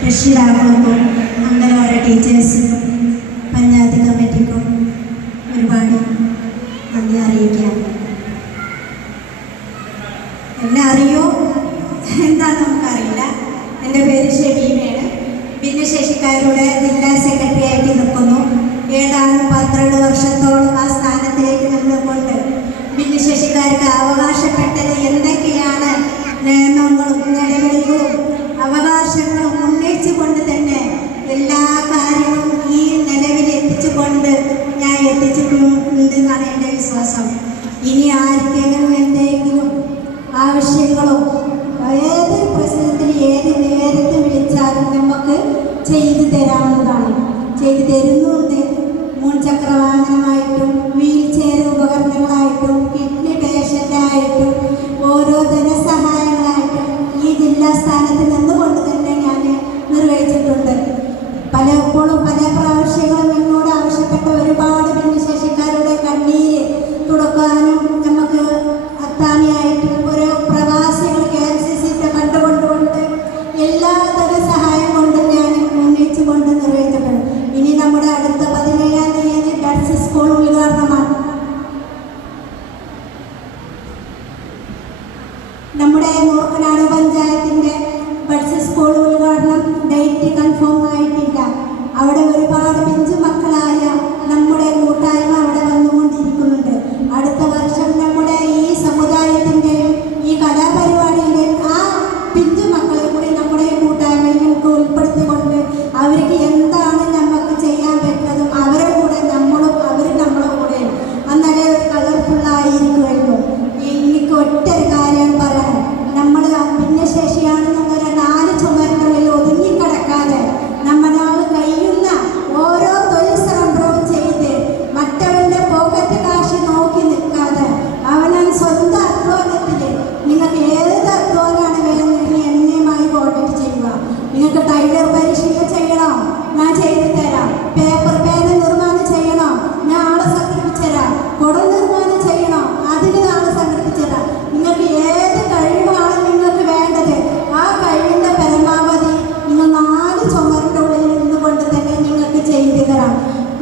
രക്ഷിതാക്കൾക്കും അംഗനവാടി ടീച്ചേഴ്സിനും പഞ്ചായത്ത് കമ്മിറ്റിക്കും ഒരുപാട് നന്ദി അറിയിക്കാം. എന്നെ അറിയോ എന്താണെന്ന് നമുക്കറിയില്ല. എൻ്റെ പേര് ഷെമീമയാണ്. ഭിന്നശേഷിക്കാരുടെ ജില്ലാ സെക്രട്ടറി ആയിട്ട് നിൽക്കുന്നു. ഏതാനും 12 വർഷത്തോളം ആ സ്ഥാനത്തിലേക്ക് നിന്നുകൊണ്ട് ഭിന്നശേഷിക്കാർക്ക് അവകാശപ്പെട്ടത് എന്തൊക്കെയാണ് നിയമങ്ങളും നിലവിളികളും അവകാശങ്ങളും ഉന്നയിച്ചുകൊണ്ട് തന്നെ എല്ലാ കാര്യങ്ങളും ഈ നിലവിൽ എത്തിച്ചുകൊണ്ട് ഞാൻ എത്തിച്ചിട്ടുണ്ടെന്നാണ് എൻ്റെ വിശ്വാസം. ഇനി ആർക്കെങ്കിലും എന്തെങ്കിലും ആവശ്യങ്ങളോ ഏതൊരു പ്രശ്നത്തിന് ഏത് നേരത്ത് വിളിച്ചാലും നമുക്ക് ചെയ്തു തരാവുന്നതാണ്. ചെയ്തു തരുന്നുണ്ട്. 3 ചക്ര വാഹനമായിട്ടും വീൽ ചെയർ ഉപകരണങ്ങളായിട്ടും കിഡ്നി പേഷ്യൻ്റായിട്ടും ഓരോ ധനസഹായങ്ങളായിട്ടും ഈ ജില്ലാ സ്ഥാനത്ത് നിന്നുകൊണ്ട് തന്നെ ഞാൻ നിർവഹിച്ചിട്ടുണ്ട്. പലപ്പോഴും പല പ്രാവശ്യങ്ങളും എന്നോട് ആവശ്യപ്പെട്ട ഒരുപാട് ഭിന്നശേഷിക്കാരുടെ കണ്ണീര് തുടക്കാനും നമുക്ക് അത്താണിയായിട്ടും ഓരോ പ്രവാസികൾ KMCC കണ്ടുകൊണ്ടുകൊണ്ട് എല്ലാ ധനസഹായം കൊണ്ടും ഞാൻ ഉന്നയിച്ചുകൊണ്ട് നിർവഹിച്ചിട്ടുണ്ട്. ഇനി നമ്മുടെ അടുത്ത 17-ാം തീയതി ഡട്സ് സ്കൂൾ ഉദ്ഘാടനമാണ്. നമ്മുടെ മൂർക്കനാട് പഞ്ചായത്തിൻ്റെ ബഡ്സ് സ്കൂൾ ഉദ്ഘാടനം ഡേറ്റ് കൺഫേം ആയിട്ടില്ല. അവിടെ ഒരുപാട് പിഞ്ചു മക്കളായ നമ്മുടെ കൂട്ടായ്മ അവിടെ വന്നുകൊണ്ടിരിക്കുന്നുണ്ട്. അടുത്ത വർഷം നമ്മുടെ ഈ സമുദായത്തിൻ്റെയും ഈ കലാപരിപാടിയുടെയും ആ പിഞ്ചു മക്കളെ കൂടി നമ്മുടെ കൂട്ടായ്മയിലേക്ക് ഉൾപ്പെടുത്തിക്കൊണ്ട് അവർക്ക് എന്താണ് നമുക്ക് ചെയ്യാൻ പറ്റുന്നതും അവരെ കൂടെ നമ്മളും അവരും നമ്മളെ കൂടെ അന്നേരം ഒരു കളർഫുള്ളായിരിക്കുമല്ലോ. എനിക്ക് ഒറ്റൊരു കാര്യം പറയാൻ, നമ്മൾ ഭിന്നശേഷിയാണെന്നുള്ള 4 ചുമരിനുള്ളിൽ ഒതുങ്ങിക്കിടക്കാതെ നമ്മളാൾ കഴിയുന്ന ഓരോ തൊഴിൽ സംരംഭവും ചെയ്ത് മറ്റവൻ്റെ പോക്കറ്റ് കാശ് നോക്കി നിൽക്കാതെ അവനെ സ്വന്തം അധ്വാനത്തിൽ നിങ്ങൾക്ക് ഏത് അധ്വാനമാണ് വേണമെങ്കിൽ എന്നെയുമായി കോൺടാക്ട് ചെയ്യുക. നിങ്ങൾക്ക് ടൈലർ പരിശീലനം ചെയ്യണോ, ഞാൻ ചെയ്തു തരാം. പേപ്പർ പേന നിർമ്മാണം ചെയ്യണോ, ഞാൻ ആളെ സംഘടിപ്പിച്ചു തരാം. കുട നിർമ്മാണം ചെയ്യണോ, അതിന് ആളെ സംഘടിപ്പിച്ചു തരാം. നിങ്ങൾക്ക് ഏത് കഴിവാണ് നിങ്ങൾക്ക് വേണ്ടത് ആ കഴിവിൻ്റെ പരമാവധി നിങ്ങൾ 4 ചുമരിൻ്റെ ഉള്ളിൽ നിന്നുകൊണ്ട് തന്നെ നിങ്ങൾക്ക് ചെയ്തു തരാം.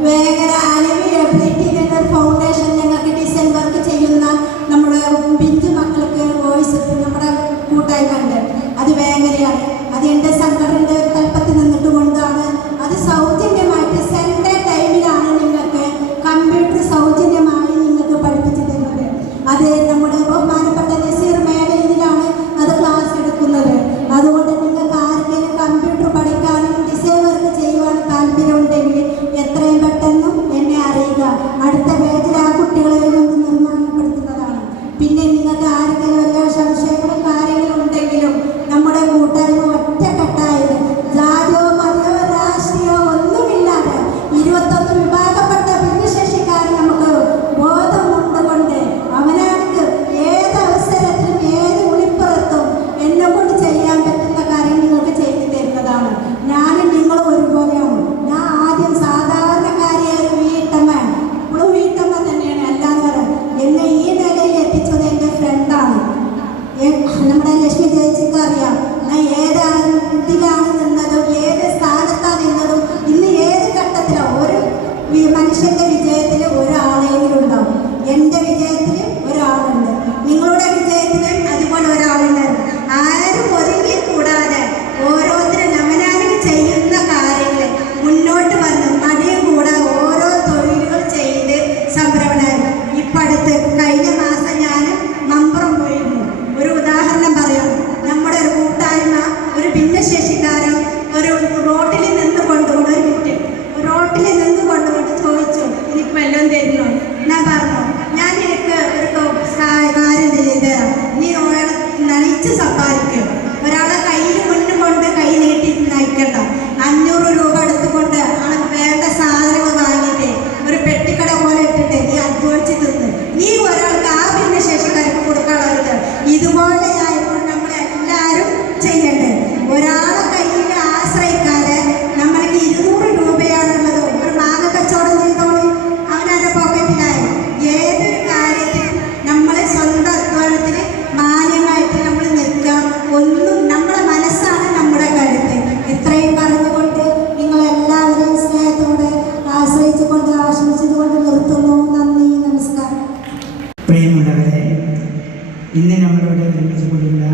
വേഗര അലവി എബിലിറ്റി എന്നൊരു ഫൗണ്ടേഷൻ ഞങ്ങൾക്ക് ഡിസൈൻ വർക്ക് ചെയ്യുന്ന നമ്മുടെ പിഞ്ചു മക്കൾക്ക് വോയിസ് നമ്മുടെ കൂട്ടായ്മ ഉണ്ട്. അത് വേഗരയാണ്. അത് എൻ്റെ സംഘടനയുടെ ഒരു തലപ്പത്തിൽ നിന്നിട്ട് കൊണ്ടാണ് അത് സൗജന്യമായിട്ട് സൺഡേ ടൈമിലാണ് നിങ്ങൾക്ക് കമ്പ്യൂട്ടർ സൗജന്യമായി നിങ്ങൾക്ക് പഠിപ്പിച്ചു തരുന്നത്. അത് നമ്മുടെ ബഹുമാനപ്പെട്ട നസീർ മേഖലയിലാണ് അത് ക്ലാസ് എടുക്കുന്നത്. അതുകൊണ്ട് നിങ്ങൾക്ക് ആർക്കെങ്കിലും കമ്പ്യൂട്ടർ പഠിക്കാനും ഡിസൈൻ വർക്ക് ചെയ്യുവാനും താല്പര്യമുണ്ടെങ്കിൽ എത്രയും പെട്ടെന്ന് എന്നെ അറിയുക. അടുത്ത പേജിൽ ആ കുട്ടികളെ നമുക്ക് നിർമ്മാണപ്പെടുത്തുന്നതാണ്. പിന്നെ നിങ്ങൾക്ക് ആർക്കെങ്കിലും എല്ലാ സംശയങ്ങളും കാര്യങ്ങളും ഉണ്ടെങ്കിലും നമ്മുടെ കൂട്ടായ്മ ഒറ്റക്കെട്ടായത് ജാതിയോ മതമോ രാഷ്ട്രീയമോ ഒന്നുമില്ലാതെ 21 വിഭാഗപ്പെട്ട ഭിന്നശേഷിക്കാരൻ നമുക്ക് ബോധമുണ്ടുകൊണ്ട് അവനാർക്ക് ഏത് അവസരത്തിലും ഏത് ഉളിപ്പുറത്തും എന്നെ കൊണ്ട് ചെയ്യാൻ പറ്റുന്ന കാര്യം നിങ്ങൾക്ക് ചെയ്തു തരുന്നതാണ്. ഞാനും നിങ്ങളും ഒരുപോലെയാണ്. ഞാൻ ആദ്യം സാധാരണക്കാരിയായ ഒരു വീട്ടമ്മയാണ്. ഇപ്പോഴും വീട്ടമ്മ തന്നെയാണ്. അല്ലാന്ന് പറയാം എന്നെ ഈ നിലയിൽ എത്തിച്ചത് എൻ്റെ ഫ്രണ്ടാണ്. നമ്മുടെ ലക്ഷ്മി ചേച്ചിക്ക് അറിയാം ഞാൻ ഇതിലാണ് നിന്നതും ഏത് സ്ഥാനത്താണ് നിന്നതും ഇന്ന് ഏത് ഘട്ടത്തിലാണ്. ഒരു മനുഷ്യൻ്റെ വിജയത്തിൽ ഒരാളെങ്കിലും ഉണ്ടാവും. എൻ്റെ വിജയത്തിൽ ഒരാളുണ്ട്, നിങ്ങളുടെ വിജയത്തിലും അതുപോലെ ഒരാളുണ്ട്. ആരും ഒരുങ്ങി കൂടാതെ ഓരോരുത്തരും അവനവന് ചെയ്യുന്ന കാര്യങ്ങൾ മുന്നോട്ട് വന്ന് മടിയും കൂടാതെ ഓരോ തൊഴിലുകൾ ചെയ്ത് സംരംഭം. ഇപ്പം അടുത്ത് കഴിഞ്ഞ മാസം ഞാൻ മമ്പുറം പോയിരുന്നു. ഒരു ഉദാഹരണം പറയാം. നമ്മുടെ ഒരു കൂട്ടായ്മ ഒരു ഭിന്നശേഷിക്കാരൻ ഒരു റോട്ടിൽ നിന്നുകൊണ്ട് ഒരു മിനിറ്റ് റോട്ടിൽ നിന്നുകൊണ്ടുകൊണ്ട് ചോദിച്ചു എനിക്ക് വല്ലതും തരുന്നു. ഞാൻ പറഞ്ഞു ഞാൻ എനിക്ക് ഒരു കാര്യം ചെയ്തു തരാം. നീ ഒരാളെ നയിച്ച് സമ്പാദിക്കും. ഒരാളെ കയ്യിൽ മുന്നും കൊണ്ട് കൈ നീട്ടി നയിക്കണ്ട. 500 രൂപ എടുത്തുകൊണ്ട് അവൾക്ക് വേണ്ട സാധനങ്ങൾ വാങ്ങിയിട്ട് ഒരു പെട്ടിക്കട പോലെ ഇട്ടിട്ട് നീ അധ്വാനിച്ച് തിന്ന് നീ ഒരാൾക്ക് ആ ഭിന്നശേഷിക്കാർക്ക് കൊടുക്കാനുള്ളത്. ഇതുപോലെയായിരുന്നു നമ്മളെല്ലാവരും ചെയ്യേണ്ടത്. ഒരാളെ കയ്യിൽ ആശ്രയിക്കാതെ നമ്മൾക്ക് 200 രൂപയാണുള്ളത്. ഒരു മാങ്ങ കച്ചവടം ചെയ്തോളി, അവനവൻ്റെ പോക്കറ്റിലായി. ഏതൊരു കാര്യത്തിനും നമ്മളെ സ്വന്തം അധ്വാനത്തിന് മാന്യമായിട്ട് നമ്മൾ നിൽക്കാം. ഒന്നും നമ്മളെ മനസ്സാണ് നമ്മുടെ കരുത്ത്. ഇത്രയും പറഞ്ഞുകൊണ്ട് നിങ്ങളെല്ലാവരെയും സ്നേഹത്തോടെ ആശ്രയിച്ചുകൊണ്ട് ആശംസിച്ചുകൊണ്ട് നിർത്തുന്നു. നന്ദി, നമസ്കാരം. പ്രിയമുള്ളവരെ, ഇന്ന് നമ്മളിവിടെ ഒരുമിച്ച് കൂടിയുള്ള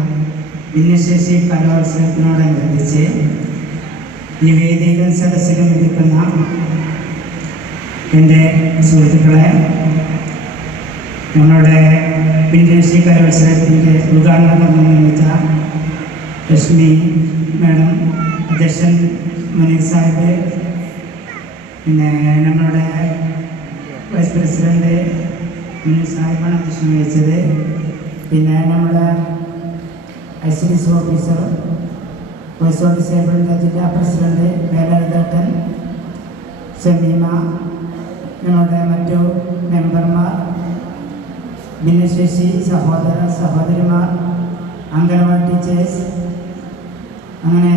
ഭിന്നശേഷി കലോത്സവത്തിനോടനുബന്ധിച്ച് ഈ വേദിയിലും സദസ്സിലും ഇരിക്കുന്ന എൻ്റെ സുഹൃത്തുക്കളെ, നമ്മളുടെ ഭിന്നശേഷി കലോത്സവത്തിൻ്റെ ഉദ്ഘാടന കർമ്മം നിർവഹിച്ച ലക്ഷ്മി മാഡം, അധ്യക്ഷൻ മുനീർ സാഹിബ്, പിന്നെ നമ്മളുടെ വൈസ് പ്രസിഡന്റ് മുനീർ സാഹിബാണ് അധ്യക്ഷൻ വഹിച്ചത്. പിന്നെ നമ്മുടെ ICDC ഓഫീസർ, വോയിസ് ഓഫ് ഡിസേബിളിൻ്റെ ജില്ലാ പ്രസിഡന്റ് വേലായുധേട്ടൻ, ഷമീമ, നമ്മുടെ മറ്റു മെമ്പർമാർ, ഭിന്നശേഷി സഹോദരിമാർ, അംഗനവാടി ടീച്ചേഴ്സ്, അങ്ങനെ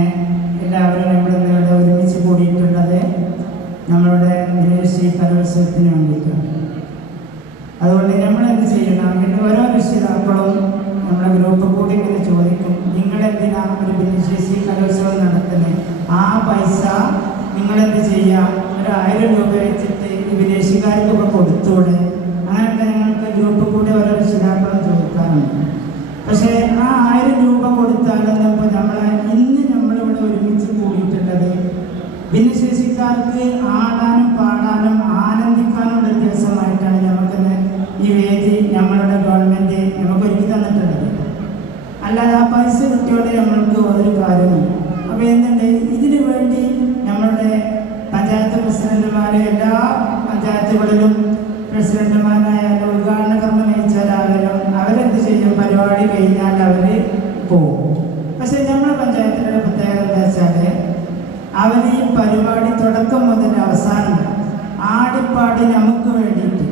എല്ലാവരും ഇവിടെ ഒരുമിച്ച് കൂടിയിട്ടുള്ളത് നമ്മളുടെ ഭിന്നശേഷി കലോത്സവത്തിന് വേണ്ടിയിട്ടാണ്. അതുകൊണ്ട് നമ്മളെന്ത് ചെയ്യണം, ഇങ്ങനെ ഓരോ രക്ഷിതാക്കളും നമ്മുടെ ഗ്രൂപ്പ് കൂടി ഇങ്ങനെ ചോദിക്കും, നിങ്ങളെന്തിനാണ് ഒരു ഭിന്നശേഷി കലോത്സവം നടത്തുന്നത്? ആ പൈസ നിങ്ങളെന്ത് ചെയ്യുക, ഒരു 1000 രൂപ വെച്ചിട്ട് വിദേശിക്കാർക്കൊക്കെ കൊടുത്തൂടെ? അങ്ങനെയൊക്കെ ഞങ്ങൾക്ക് ഗ്രൂപ്പ് കൂടി ഓരോ രക്ഷിതാക്കളും ചോദിക്കാറുണ്ട്. പക്ഷേ ആ 1000 രൂപ കൊടുത്താലൊന്നും ഇപ്പോൾ ഇന്ന് നമ്മളിവിടെ ഒരുമിച്ച് കൂടിയിട്ടുള്ളത് ഭിന്നശേഷിക്കാർക്ക് ആടാനും പാടാനും ആനന്ദിക്കാനുള്ള ഒരു ദിവസമായിട്ടാണ് നമുക്കിന്ന് ഈ വേദി നമ്മളുടെ ഗവൺമെൻറ് നമുക്ക് ഒരുക്കി തന്നിട്ടുള്ളത്. അല്ലാതെ ആ പൈസ കിട്ടിയോടെ നമ്മൾക്ക് ഒരു കാര്യമില്ല. അപ്പോൾ എന്തുണ്ട്, ഇതിനു വേണ്ടി നമ്മളുടെ പഞ്ചായത്ത് പ്രസിഡന്റുമാർ, എല്ലാ പഞ്ചായത്തുകളിലും പ്രസിഡന്റുമാരായാലും ഉദ്ഘാടന കർമ്മം നയിച്ചാലും അവരെന്ത് ചെയ്യും, പരിപാടി കഴിഞ്ഞാൽ അവർ പോകും. പക്ഷേ നമ്മുടെ പഞ്ചായത്തിൻ്റെ പ്രത്യേകത എന്താ വെച്ചാൽ, അവർ ഈ പരിപാടി തുടക്കം മുതൽ അവസാനം ആടിപ്പാടി നമുക്ക് വേണ്ടിയിട്ട്,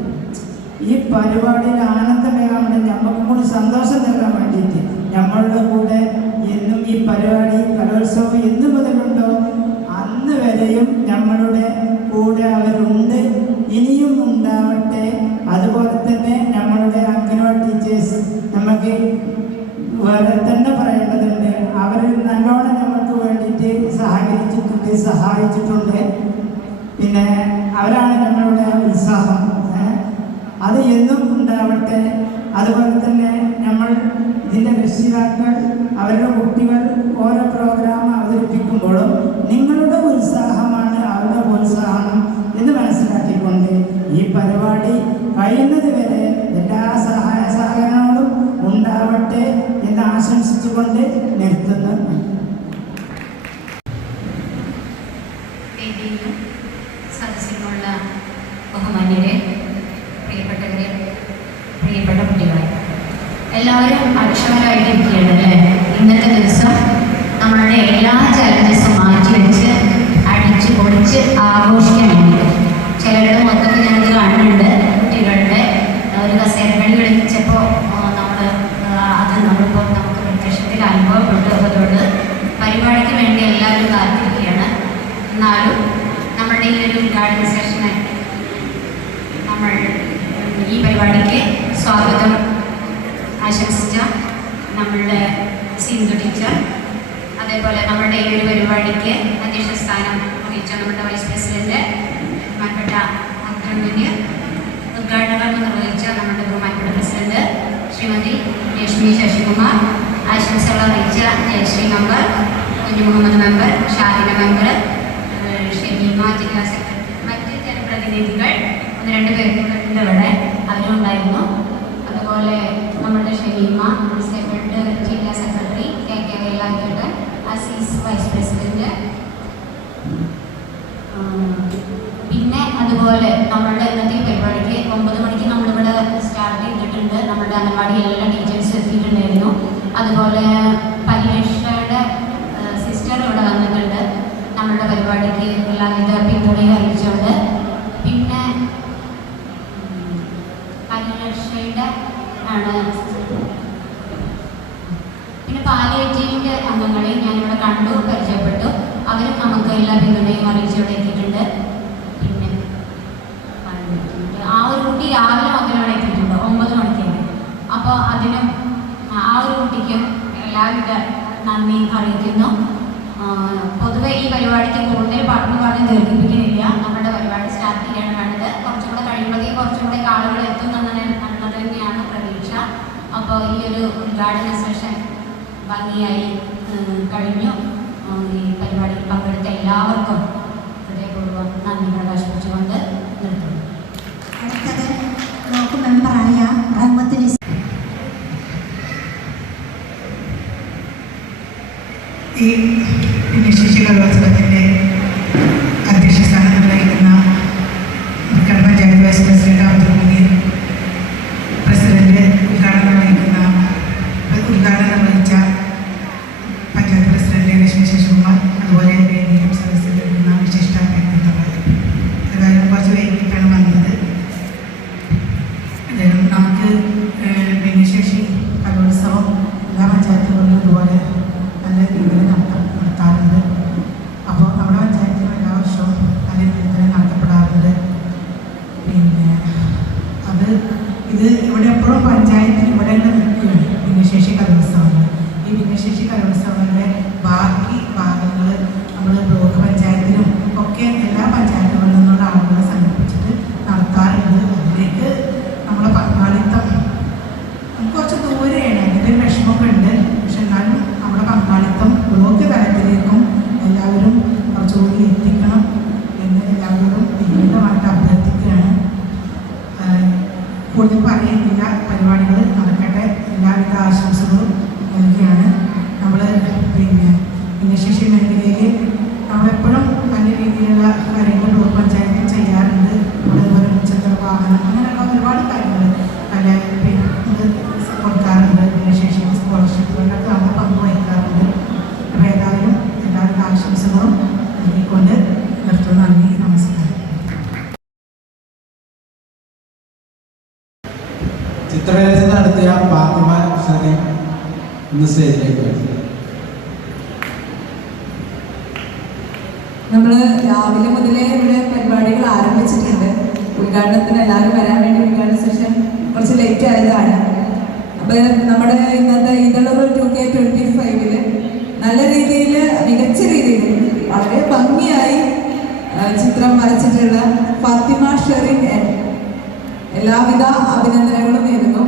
ഈ പരിപാടിയിൽ ആനന്ദമേകാൻ വേണ്ടി, നമുക്കും കൂടി സന്തോഷം നൽകാൻ വേണ്ടിയിട്ട് നമ്മളുടെ കൂടെ എന്നും ഈ പരിപാടി കലോത്സവം എന്ന് മുതലുണ്ടോ അന്ന് വരെയും നമ്മളുടെ കൂടെ അവരുണ്ട്, ഇനിയും ഉണ്ടാവട്ടെ. അതുപോലെ തന്നെ നമ്മളുടെ അംഗനവാടി ടീച്ചേഴ്സ് നമുക്ക് വേറെ തന്നെ പറയേണ്ടതുണ്ട്. അവർ നല്ലോണം നമുക്ക് വേണ്ടിയിട്ട് സഹായിച്ചിട്ടുണ്ട്. പിന്നെ അവരാണ് നമ്മളുടെ ഉത്സാഹം, അത് എന്നും ഉണ്ടാവട്ടെ. അതുപോലെ തന്നെ നമ്മൾ ഇതിൻ്റെ രക്ഷിതാക്കൾ അവരുടെ കുട്ടികൾ ഓരോ പ്രോഗ്രാം അവതരിപ്പിക്കുമ്പോഴും നിങ്ങളുടെ ഉത്സാഹമാണ് അവരുടെ ഉത്സാഹം എന്ന് മനസ്സിലാക്കിക്കൊണ്ട് ഈ പരിപാടി കഴിയുന്നത് വരെ എല്ലാ സഹായ സഹകരണങ്ങളും ഉണ്ടാവട്ടെ എന്ന് ആശംസിച്ചുകൊണ്ട് നിർത്തുന്നു. വേദിയിലും സദസ്സിലുള്ള ബഹുമാന്യരെ, പ്രിയപ്പെട്ടവരെ, പ്രിയപ്പെട്ട കുട്ടികളെ, എല്ലാവരും അക്ഷമരായിട്ടിരിക്കുകയാണ് അല്ലേ? ഇന്നത്തെ ദിവസം നമ്മളുടെ എല്ലാ ചലഞ്ചസും മാറ്റിവെച്ച് അടിച്ച് പൊളിച്ച് ആഘോഷിക്കാൻ വേണ്ടിയിട്ട് ചിലരുടെ മൊത്തത്തിൽ ഞങ്ങൾക്ക് കാണുന്നുണ്ട്. കുട്ടികളുടെ ഒരു കസേരക്കളി കളിച്ചപ്പോൾ നമ്മളിപ്പോൾ നമുക്ക് പ്രത്യക്ഷത്തിൽ അനുഭവപ്പെട്ടു. അതുകൊണ്ട് പരിപാടിക്ക് വേണ്ടി എല്ലാവരും കാത്തിരിക്കുകയാണ്. എന്നാലും നമ്മുടെ ഈ ഒരു ഉദ്ഘാടന സെഷന് നമ്മൾ ഈ പരിപാടിക്ക് സ്വാഗതം ആശംസിച്ച നമ്മളുടെ സിന്ധു ടീച്ചർ, അതേപോലെ നമ്മുടെ ഈ ഒരു പരിപാടിക്ക് അധ്യക്ഷ സ്ഥാനം വഹിച്ച നമ്മുടെ വൈസ് പ്രസിഡന്റ് ബഹുമാനപ്പെട്ട അബ്ദുൽ, ഉദ്ഘാടന കർമ്മം നിർവഹിച്ച നമ്മുടെ ബഹുമാനപ്പെട്ട പ്രസിഡന്റ് ശ്രീമതി രശ്മി ശശികുമാർ, ആശംസകൾ അറിയിച്ച ജയശ്രീ മെമ്പർ, കുഞ്ഞു മുഹമ്മദ് മെമ്പർ, ഷാഹിന മെമ്പർ, ഷമീമ ജില്ലാ സെക്രട്ടറി, മറ്റ് ജനപ്രതിനിധികൾ 1-2 പേരുണ്ട് ഇവിടെ, അവരുണ്ടായിരുന്നു. അതുപോലെ നമ്മുടെ ഷമീമ ജില്ലാ സെക്രട്ടറി, KK വേലാങ്കേട്ടൻ, അസീസ് വൈസ് പ്രസിഡന്റ്, പിന്നെ അതുപോലെ നമ്മളുടെ ഇന്നത്തെ പരിപാടിക്ക് 9 മണിക്ക് നമ്മളിവിടെ സ്റ്റാർട്ട് ചെയ്തിട്ടുണ്ട്. നമ്മുടെ അംഗൻവാടി എല്ലാ ടീച്ചേഴ്സ് എത്തിയിട്ടുണ്ടായിരുന്നു. അതുപോലെ പരിരക്ഷയുടെ സിസ്റ്റർ ഇവിടെ വന്നിട്ടുണ്ട്. നമ്മളുടെ പരിപാടിക്ക് എല്ലാവിധ പിന്തുണയും അറിയിച്ചുകൊണ്ട്, പിന്നെ പരിരക്ഷയുടെ പിന്നെ പാലിയേറ്റീവിൻ്റെ അംഗങ്ങളെയും ഞാനിവിടെ കണ്ടു, പരിചയപ്പെട്ടു. അവരും നമുക്ക് എല്ലാ പിന്തുണയും അറിയിച്ചുകൊണ്ട് എത്തിയിട്ടുണ്ട്. പിന്നെ ആ ഒരു കുട്ടി രാവിലെ മുതലാണ് എത്തിയിട്ടുണ്ട്, 9 മണിക്കാണ്. അപ്പോൾ അതിനും ആ ഒരു കുട്ടിക്കും എല്ലാവിധ നന്ദി അറിയിക്കുന്നു. പൊതുവെ ഈ പരിപാടിക്ക് കൂടുതൽ പറഞ്ഞ് ദീർഘിപ്പിക്കുന്നില്ല. നമ്മുടെ പരിപാടി സ്റ്റാർട്ട് ചെയ്യാണ് വേണ്ടത്. കുറച്ചും കൂടെ കഴിയുമ്പോഴേക്കും കുറച്ചും കൂടെ ആളുകൾ എത്തും എന്നത് തന്നെയാണ് പ്രതീക്ഷ. അപ്പോൾ അപ്പോൾ ഈ ഒരു ഉദ്ഘാടന സെഷൻ ഭംഗിയായി കഴിഞ്ഞു. ഈ പരിപാടിയിൽ പങ്കെടുത്ത എല്ലാവർക്കും ഹൃദയപൂർവ്വം നന്ദി പ്രകാശിപ്പിച്ചുകൊണ്ട് നിർത്തുന്നു. അടുത്തത് ബ്ലോക്ക് മെമ്പറായ റഹ്മത്ത് നിസ. ഈ ഭിന്നശേഷി കലോത്സവത്തിൻ്റെ അധ്യക്ഷ സ്ഥാനം നിർവഹിക്കുന്ന Mukkada panchayat vice president Abdul Muneer, president ഉദ്ഘാടനം നിർവഹിച്ച പഞ്ചായത്ത് പ്രസിഡന്റ് ലക്ഷ്മി ശശികുമാർ, അതുപോലെ വേദിയിലും സദസ്സിലിരിക്കുന്ന വിശിഷ്ട വ്യക്തിത്വങ്ങൾ. ഏതായാലും കുറച്ച് വൈകിട്ടാണ് വന്നത്. ഏതായാലും നമുക്ക് ഭിന്നശേഷി കലോത്സവം എല്ലാ പഞ്ചായത്തുകളിലും ഇതുപോലെ നല്ല രീതിയിൽ നടത്താറുണ്ട്. അപ്പോൾ നമ്മുടെ പഞ്ചായത്തിൽ എല്ലാ വർഷവും നല്ല രീതിയിൽ തന്നെ നടത്തപ്പെടാറുണ്ട്. പിന്നെ ഇത് ഇവിടെ എപ്പോഴും പഞ്ചായത്തിൽ ഇവിടെ നിൽക്കുകയാണ് ഭിന്നശേഷി കലോത്സവങ്ങൾ. ഈ ഭിന്നശേഷി കലോത്സവങ്ങളുടെ ബാക്കി ഭാഗങ്ങൾ നമ്മൾ ബ്ലോക്ക് പഞ്ചായത്തിലും ഒക്കെ എല്ലാ പഞ്ചായത്തുകളിൽ നിന്നുള്ള ആളുകളെ സംഘടിപ്പിച്ചിട്ട് നടത്താറുണ്ട്. അതിലേക്ക് നമ്മളെ പങ്കാളിത്തം കുറച്ച് ദൂരെയാണ്, അതിൻ്റെ ഒരു വിഷമമൊക്കെ ഉണ്ട്. പക്ഷെ എന്നാലും നമ്മുടെ പങ്കാളിത്തം ബ്ലോക്ക് തലത്തിലേക്കും എല്ലാവരും കുറച്ചുകൂടി എത്തിക്കണം എന്ന് എല്ലാവരോടും വിനീതമായിട്ട് അഭ്യർത്ഥിക്കുകയാണ്. കൂടുതൽ പറയുന്നില്ല, പരിപാടികൾ നടക്കട്ടെ. എല്ലാവിധ ആശംസകളും നൽകുകയാണ്. നമ്മൾ ഭിന്നശേഷി മേഖലയിൽ നമ്മളെപ്പോഴും നല്ല രീതിയിലുള്ള കാര്യങ്ങൾ ബ്ലോക്ക് പഞ്ചായത്തിൽ ചെയ്യാറുണ്ട്. അതുപോലെ മുച്ചക്കര വാഹനം അങ്ങനെയുള്ള ഒരുപാട് കാര്യങ്ങൾ പല കൊടുക്കാറുണ്ട്. ഭിന്നശേഷിക്ക് സ്കോളർഷിപ്പുകളിലൊക്കെ നമ്മൾ പങ്കുവഹിക്കാറുണ്ട്. അപ്പോൾ ഏതായാലും എല്ലാവരുടെ ആശംസകളും നൽകിക്കൊണ്ട് നിർത്തുന്നു. നന്ദി, നമസ്കാരം. ചിത്രരചന നടത്തിയ ഫാത്തിമ ഷരീം ഇന്ന് സ്റ്റേജിലേക്ക് വരും. നമ്മൾ രാവിലെ മുതലേ ഇവിടെ പരിപാടികൾ ആരംഭിച്ചിട്ടുണ്ട്. ഉദ്ഘാടനത്തിന് എല്ലാവരും വരാൻ വേണ്ടി ഉദ്ഘാടന സെഷൻ കുറച്ച് ലേറ്റ് ആയതാണ്. അപ്പോൾ നമ്മുടെ ഇന്നത്തെ ഇതളുകൾ 2K25 നല്ല രീതിയിൽ മികച്ച രീതിയിൽ വളരെ ഭംഗിയായി ചിത്രം വരച്ചിട്ടുള്ള ഫാത്തിമ ഷെറിൻ എല്ലാവിധ അഭിനന്ദനങ്ങളും നേരുന്നു.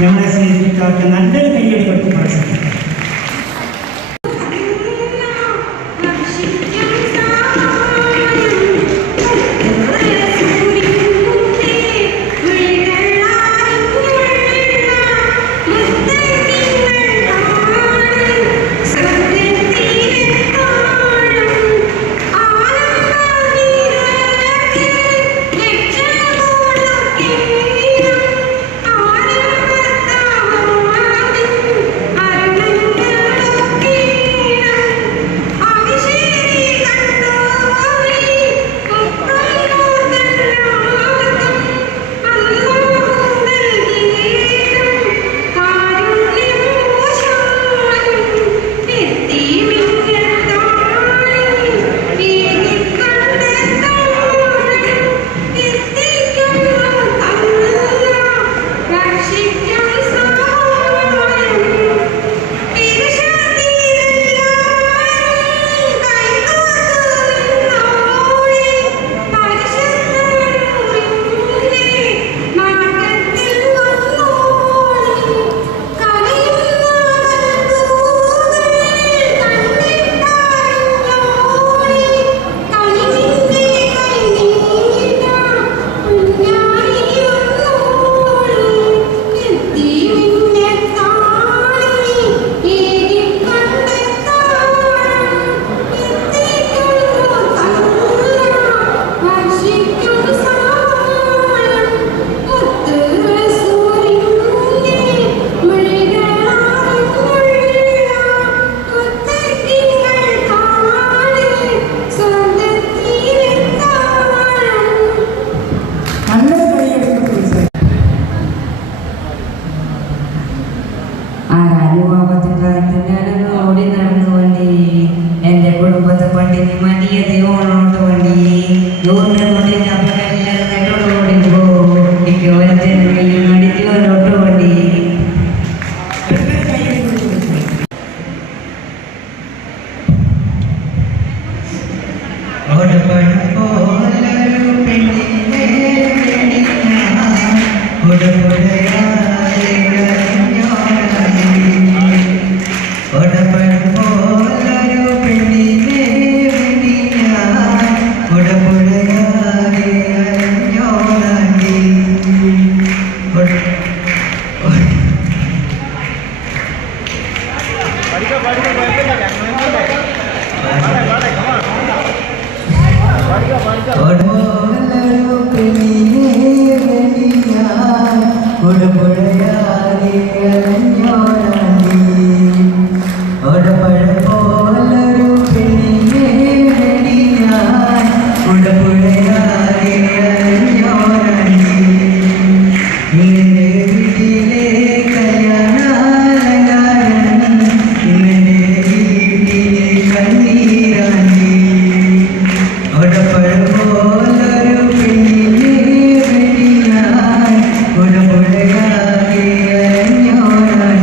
ഞങ്ങളെ സ്നേഹിക്കാർക്ക് നല്ലൊരു കയ്യടി കൊടുത്ത് പ്രോത്സാഹിപ്പിക്കും.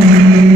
Thank you.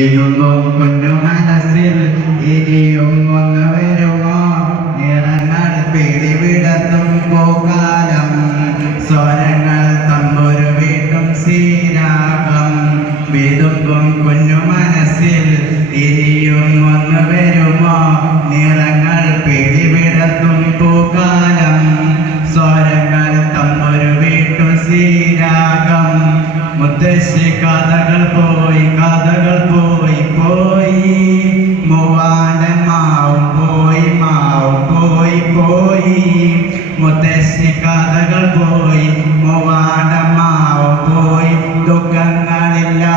കുഞ്ഞു മനസ്സിൽ ഇനിയും ഒന്ന് വരുമോ നിറങ്ങൾ പിടിവിടത്തും പോകാലം സ്വരങ്ങൾ തമ്പൊരു വീട്ടും ശ്രീരാഗം വിതുമ്പും കുഞ്ഞു മനസ്സിൽ ഇനിയും ഒന്ന് വരുമോ നിറങ്ങൾ പിടിവിടത്തും പോകാലം സ്വരങ്ങൾ തമ്പൊരു വീട്ടും ശ്രീരാഗം മുത്തശ്ശി കഥകൾ പോയി മൂവാണ്ടൻ മാവും പോയി മുത്തശ്ശി കഥകൾ പോയി മൂവാണ്ടൻ മാവും പോയി ദുഃഖങ്ങളില്ലാതായി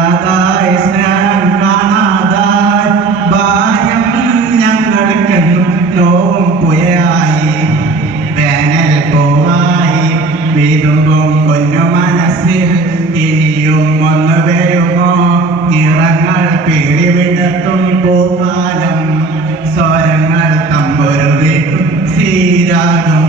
സ്നേഹം കാണാതായി ഭാരം ഞങ്ങൾക്കെന്നും നോവും പുയയായി വേനൽ പോവായി വിതുമ്പും കുഞ്ഞു മനസ്സിൽ ഇനിയും ഒന്ന് വരുമോ നിറങ്ങൾ പിടിവിടത്തും പൂക്കാലം സ്വരങ്ങൾ തമ്പൊരു വീട്ടും ശ്രീരാഗം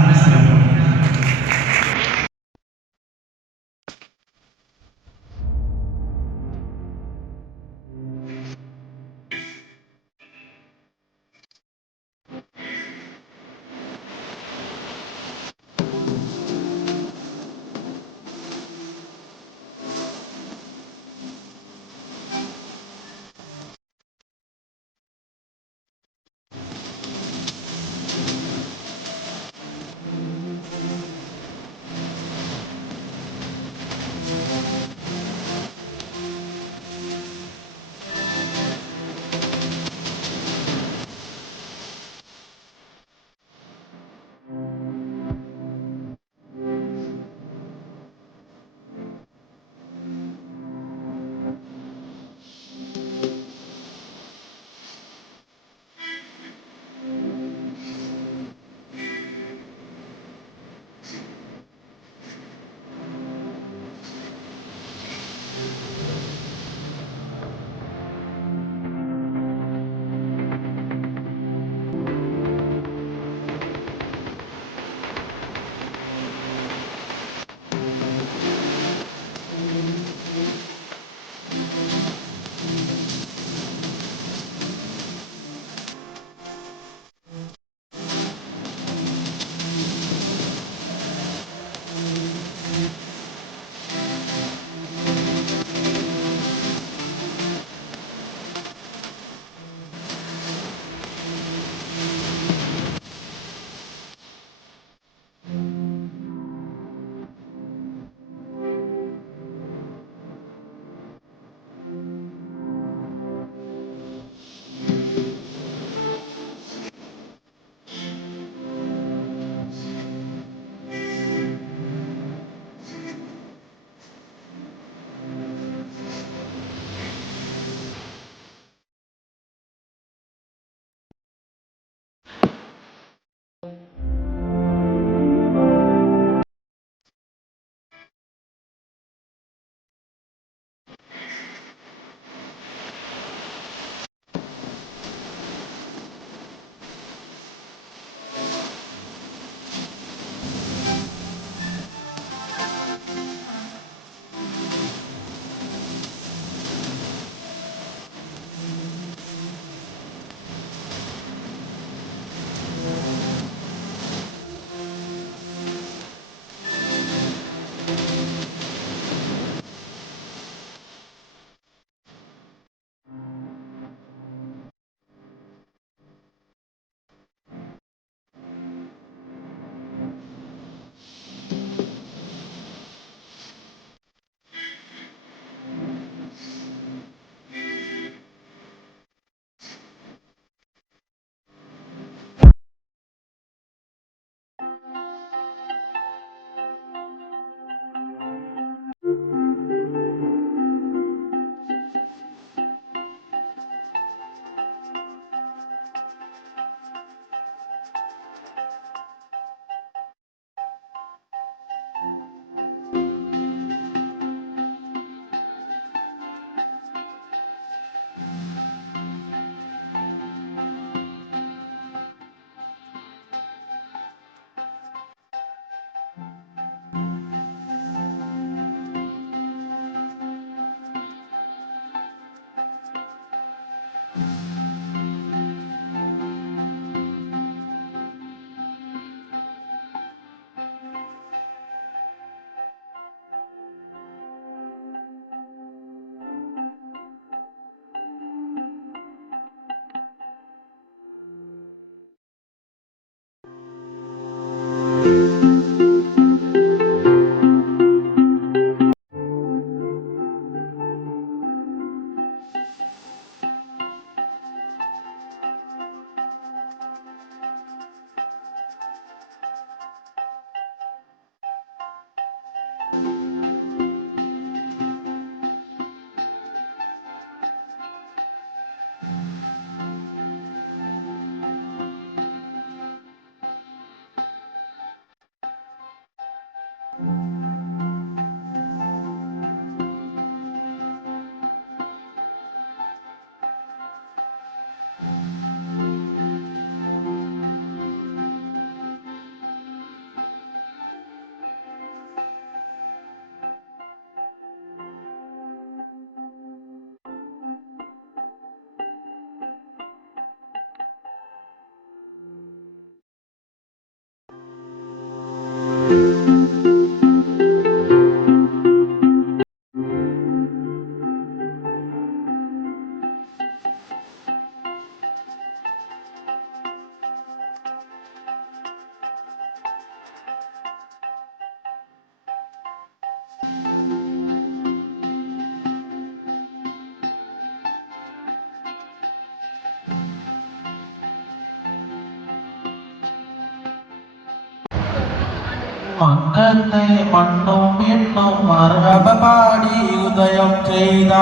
മക്കത്തെ മണ്ണും എണ്ണും മർഹബ പാടി ഉദയം ചെയ്ത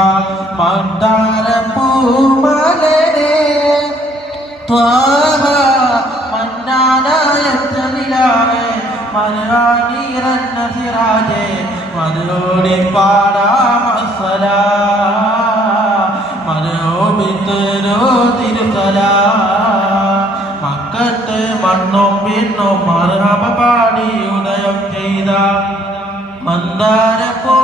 മന്ദാരപ്പൂമലരെ ത്വാഹ മന്നാനായ നിലാവേ മർഹാനീറന്ന സിറാജേ മധുരോടി പാടാം അസ്സലാം മധുരോബിത്തരോ തിരുസലാം മക്കത്തെ മണ്ണും പിണ്ണും മർഹബ പാടി ഉദയം ചെയ്ത മന്ദാരപ്പൂ